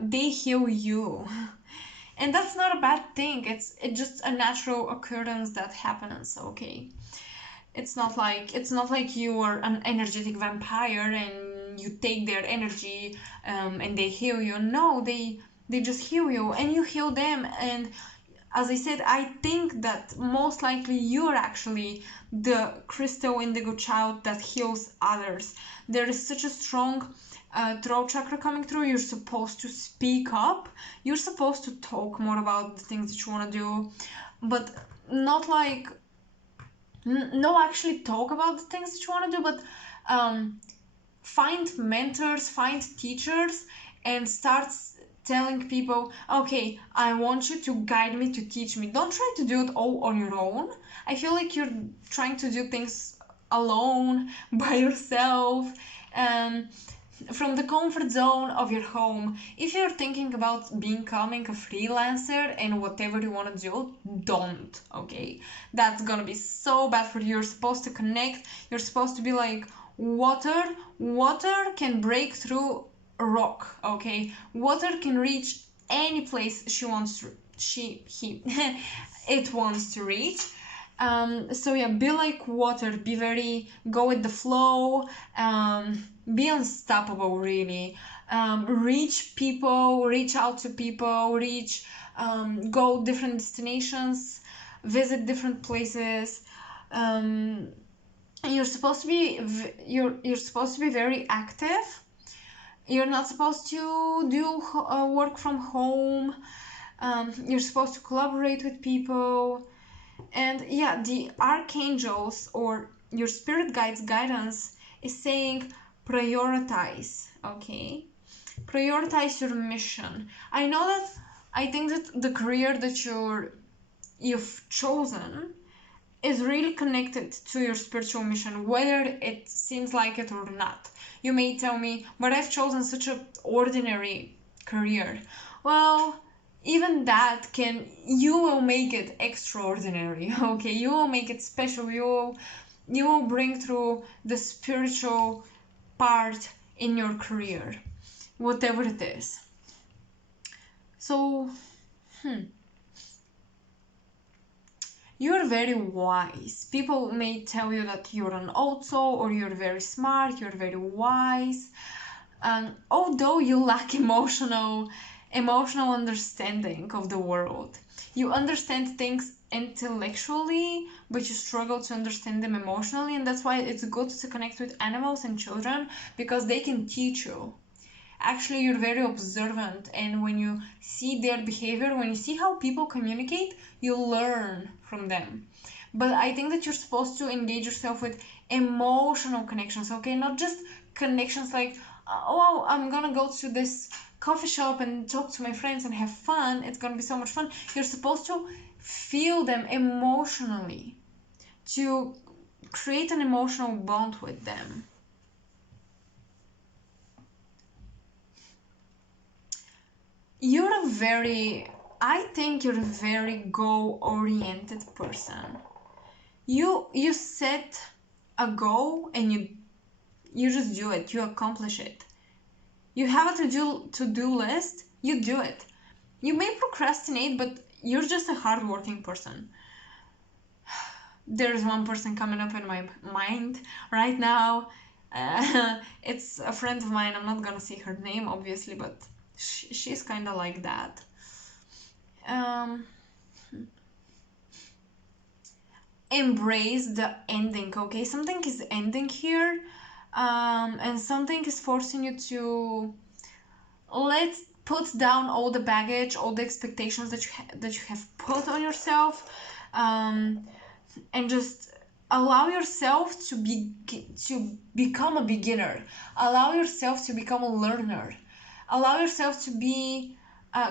they heal you. And that's not a bad thing. It's just a natural occurrence that happens. Okay, it's not like you are an energetic vampire and you take their energy, and they heal you. No, they just heal you and you heal them. And as I said, I think that most likely you're actually the crystal indigo child that heals others. There is such a strong throat chakra coming through. You're supposed to speak up. You're supposed to talk more about the things that you want to do, but not like no, actually talk about the things that you want to do, but find mentors, find teachers, and start telling people, okay, I want you to guide me, to teach me. Don't try to do it all on your own. I feel like you're trying to do things alone, by yourself, from the comfort zone of your home. If you're thinking about becoming a freelancer and whatever you want to do, don't, okay? That's gonna be so bad for you. You're supposed to connect. You're supposed to be like water. Water can break through a rock, okay? Water can reach any place it wants to reach. So yeah, be like water. Go with the flow. Be unstoppable, really. Reach people, reach out to people, go different destinations, visit different places. You're supposed to be very active. You're not supposed to do work from home. You're supposed to collaborate with people. And yeah, the archangels or your spirit guidance is saying prioritize, okay? Prioritize your mission. I think that the career that you've chosen is really connected to your spiritual mission, whether it seems like it or not. You may tell me, but I've chosen such an ordinary career. Well, even that you will make it extraordinary. Okay, you will make it special. You will bring through the spiritual part in your career, whatever it is. So you're very wise. People may tell you that you're an old soul, or you're very smart, you're very wise. Although you lack emotional understanding of the world. You understand things intellectually, but you struggle to understand them emotionally, and that's why it's good to connect with animals and children, because they can teach you. Actually, you're very observant, and when you see their behavior, when you see how people communicate, you learn from them. But I think that you're supposed to engage yourself with emotional connections, okay? Not just connections like, oh, I'm gonna go to this coffee shop and talk to my friends and have fun. It's gonna be so much fun. You're supposed to feel them emotionally, to create an emotional bond with them. I think you're a very goal-oriented person. You set a goal and you just do it. You accomplish it. You have a to-do list, you do it. You may procrastinate, but you're just a hardworking person. There's one person coming up in my mind right now. It's a friend of mine. I'm not gonna say her name, obviously, but she's kind of like that. Embrace the ending, okay? Something is ending here, and something is forcing you to put down all the baggage, all the expectations that you have put on yourself, and just allow yourself to become a beginner. Allow yourself to become a learner. Allow yourself to be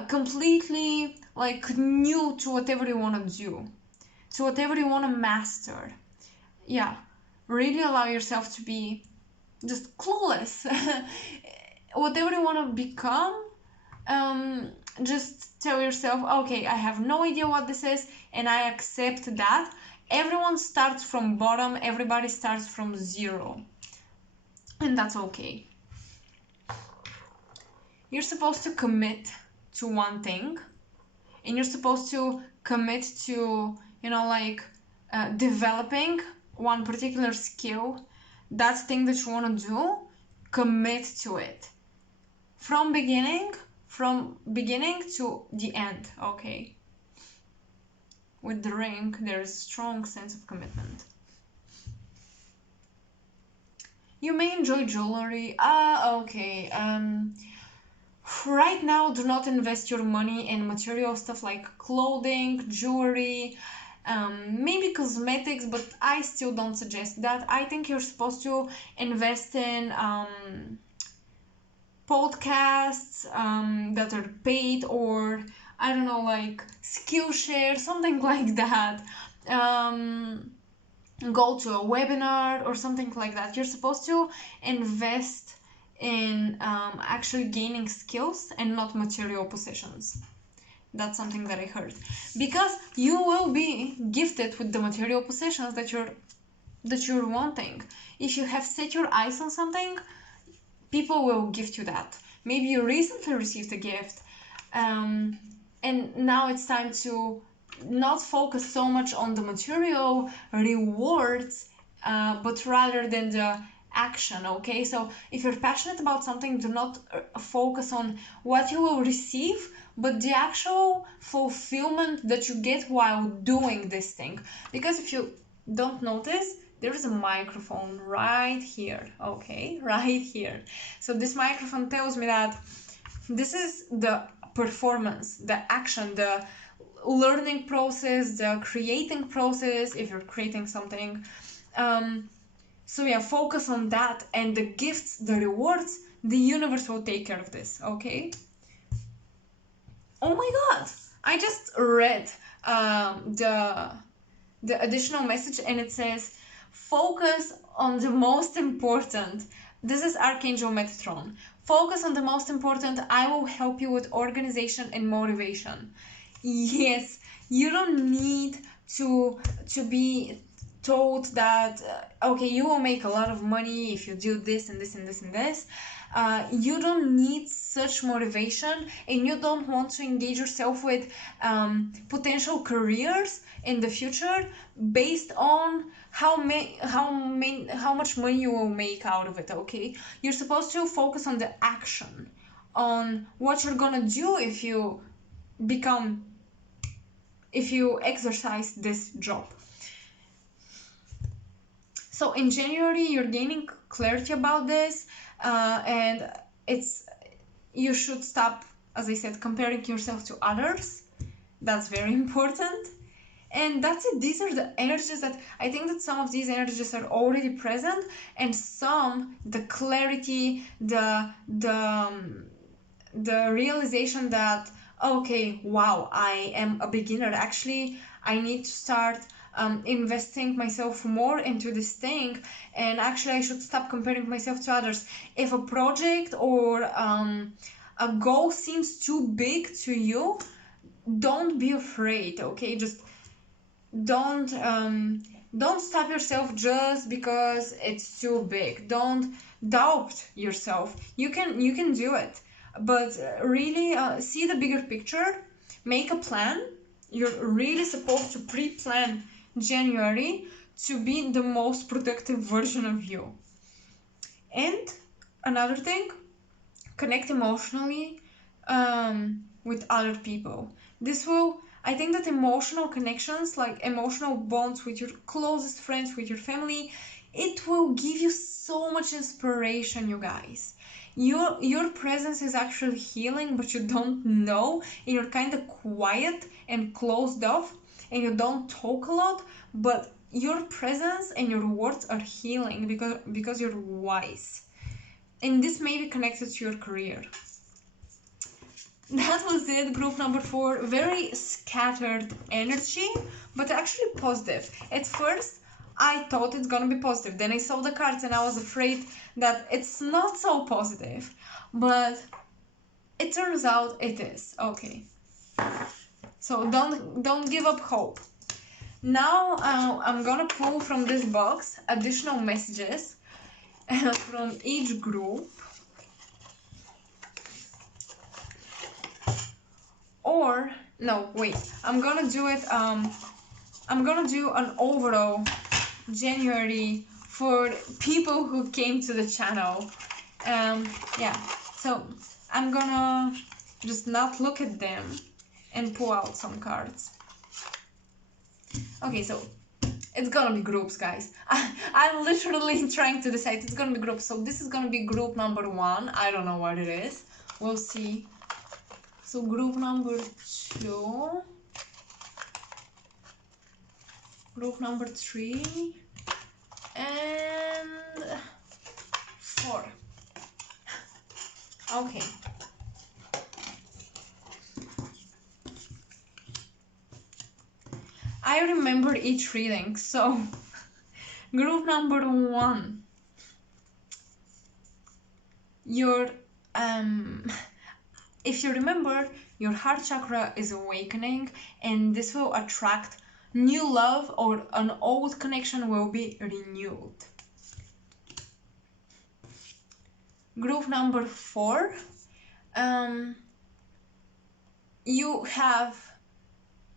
completely like new to whatever you want to do, to whatever you want to master. Yeah, really allow yourself to be just clueless. Whatever you want to become, just tell yourself, okay, I have no idea what this is, and I accept that. Everyone starts from bottom, everybody starts from zero, and that's okay. You're supposed to commit to one thing, and you're supposed to commit to, developing one particular skill. That thing that you want to do, commit to it from beginning to the end. Okay, with the ring there's a strong sense of commitment. You may enjoy jewelry. Okay. Right now, do not invest your money in material stuff like clothing, jewelry, maybe cosmetics, but I still don't suggest that. I think you're supposed to invest in podcasts that are paid, or I don't know, like Skillshare, something like that. Go to a webinar or something like that. You're supposed to invest in actually gaining skills and not material possessions. That's something that I heard, because you will be gifted with the material possessions that you're wanting. If you have set your eyes on something, people will gift you that. Maybe you recently received a gift, and now it's time to not focus so much on the material rewards, but rather than the action. Okay, so if you're passionate about something, do not focus on what you will receive, but the actual fulfillment that you get while doing this thing. Because if you don't notice, there is a microphone right here. Okay, right here. So this microphone tells me that this is the performance, the action, the learning process, the creating process, if you're creating something. So yeah, focus on that, and the gifts, the rewards, the universe will take care of this. Okay. Oh my god, I just read the additional message, and it says focus on the most important. This is Archangel Metatron. Focus on the most important. I will help you with organization and motivation. Yes, you don't need to be told that okay, you will make a lot of money if you do this and this and this and this. You don't need such motivation, and you don't want to engage yourself with potential careers in the future based on how much money you will make out of it. Okay, you're supposed to focus on the action, on what you're gonna do if you exercise this job. So in January, you're gaining clarity about this, and you should stop, as I said, comparing yourself to others. That's very important. And that's it. These are the energies that I think that some of these energies are already present, and some, the clarity, the the realization that, okay, wow, I am a beginner. Actually, I need to start investing myself more into this thing, and actually I should stop comparing myself to others. If a project or a goal seems too big to you, don't be afraid, okay? Just don't don't stop yourself just because it's too big. Don't doubt yourself. You can do it, but really see the bigger picture. Make a plan. You're really supposed to pre-plan January to be the most productive version of you. And another thing, connect emotionally with other people. This will, I think that emotional connections, like emotional bonds with your closest friends, with your family, it will give you so much inspiration, you guys. Your presence is actually healing, but you don't know, and you're kind of quiet and closed off, and you don't talk a lot, but your presence and your words are healing because you're wise, and this may be connected to your career. That was it, group number 4. Very scattered energy, but actually positive. At first, I thought it's gonna be positive. Then I saw the cards and I was afraid that it's not so positive. But it turns out it is. Okay. So don't give up hope. Now I'm gonna pull from this box additional messages from each group. Or no, wait, I'm gonna do it I'm gonna do an overall January for people who came to the channel. Yeah, so I'm gonna just not look at them and pull out some cards. Okay, so it's gonna be groups, guys. I'm literally trying to decide. It's gonna be groups. So this is gonna be group number 1. I don't know what it is. We'll see. So group number 2, group number 3, and 4. Okay. I remember each reading. So group number 1, your if you remember, your heart chakra is awakening, and this will attract new love, or an old connection will be renewed. Group number 4,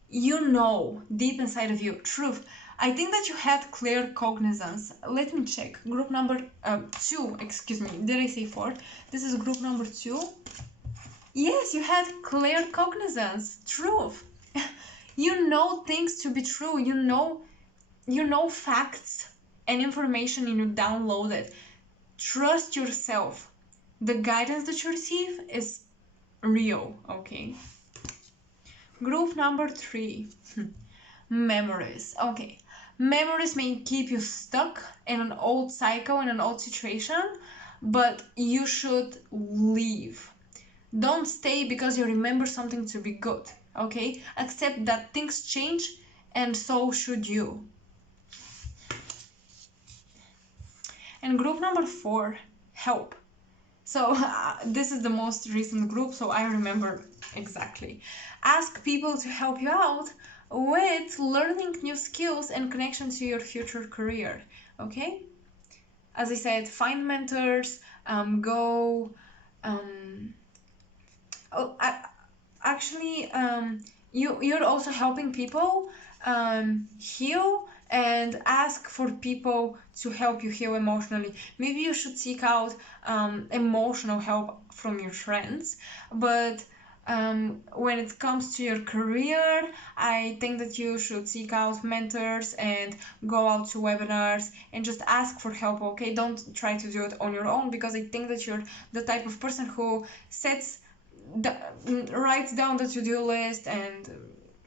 you know deep inside of you truth. I think that you had clear cognizance. Let me check. Group number 2, excuse me, did I say 4? This is group number 2. Yes, you had clear cognizance, truth. You know things to be true. You know facts and information, and you download it. Trust yourself. The guidance that you receive is real, okay? Group number 3, memories. Okay, memories may keep you stuck in an old cycle, in an old situation, but you should leave. Don't stay because you remember something to be good, okay? Accept that things change, and so should you. And group number 4, help. So this is the most recent group, so I remember exactly. Ask people to help you out with learning new skills and connection to your future career, okay? As I said, find mentors, go you're also helping people heal, and ask for people to help you heal emotionally. Maybe you should seek out emotional help from your friends, but when it comes to your career, I think that you should seek out mentors and go out to webinars and just ask for help, okay? Don't try to do it on your own, because I think that you're the type of person who writes down the to-do list and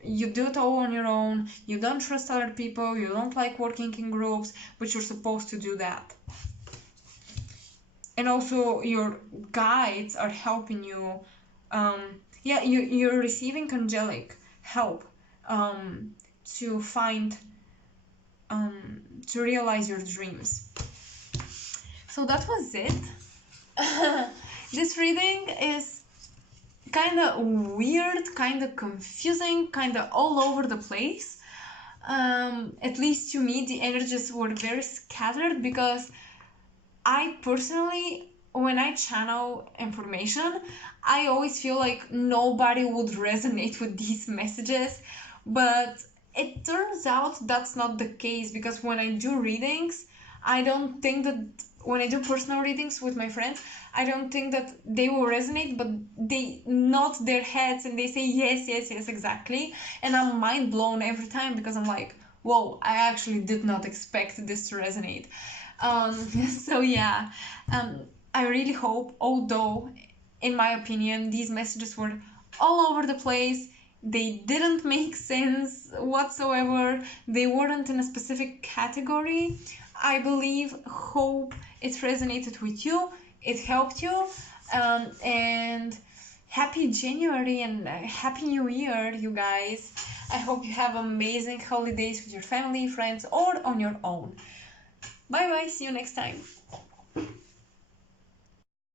you do it all on your own. You don't trust other people, you don't like working in groups, but you're supposed to do that. And also your guides are helping you yeah, you're receiving angelic help to find to realize your dreams. So that was it. This reading is kind of weird, kind of confusing, kind of all over the place. At least to me, the energies were very scattered because I personally, when I channel information, I always feel like nobody would resonate with these messages. But it turns out that's not the case, because when I do readings, I don't think that when I do personal readings with my friends, I don't think that they will resonate, but they nod their heads and they say yes, yes, yes, exactly. And I'm mind blown every time, because I'm like, whoa, I actually did not expect this to resonate. So yeah, I really hope, although in my opinion these messages were all over the place, they didn't make sense whatsoever, they weren't in a specific category, I believe, hope it resonated with you, it helped you, and happy January and happy New Year, you guys. I hope you have amazing holidays with your family, friends, or on your own. Bye bye, see you next time.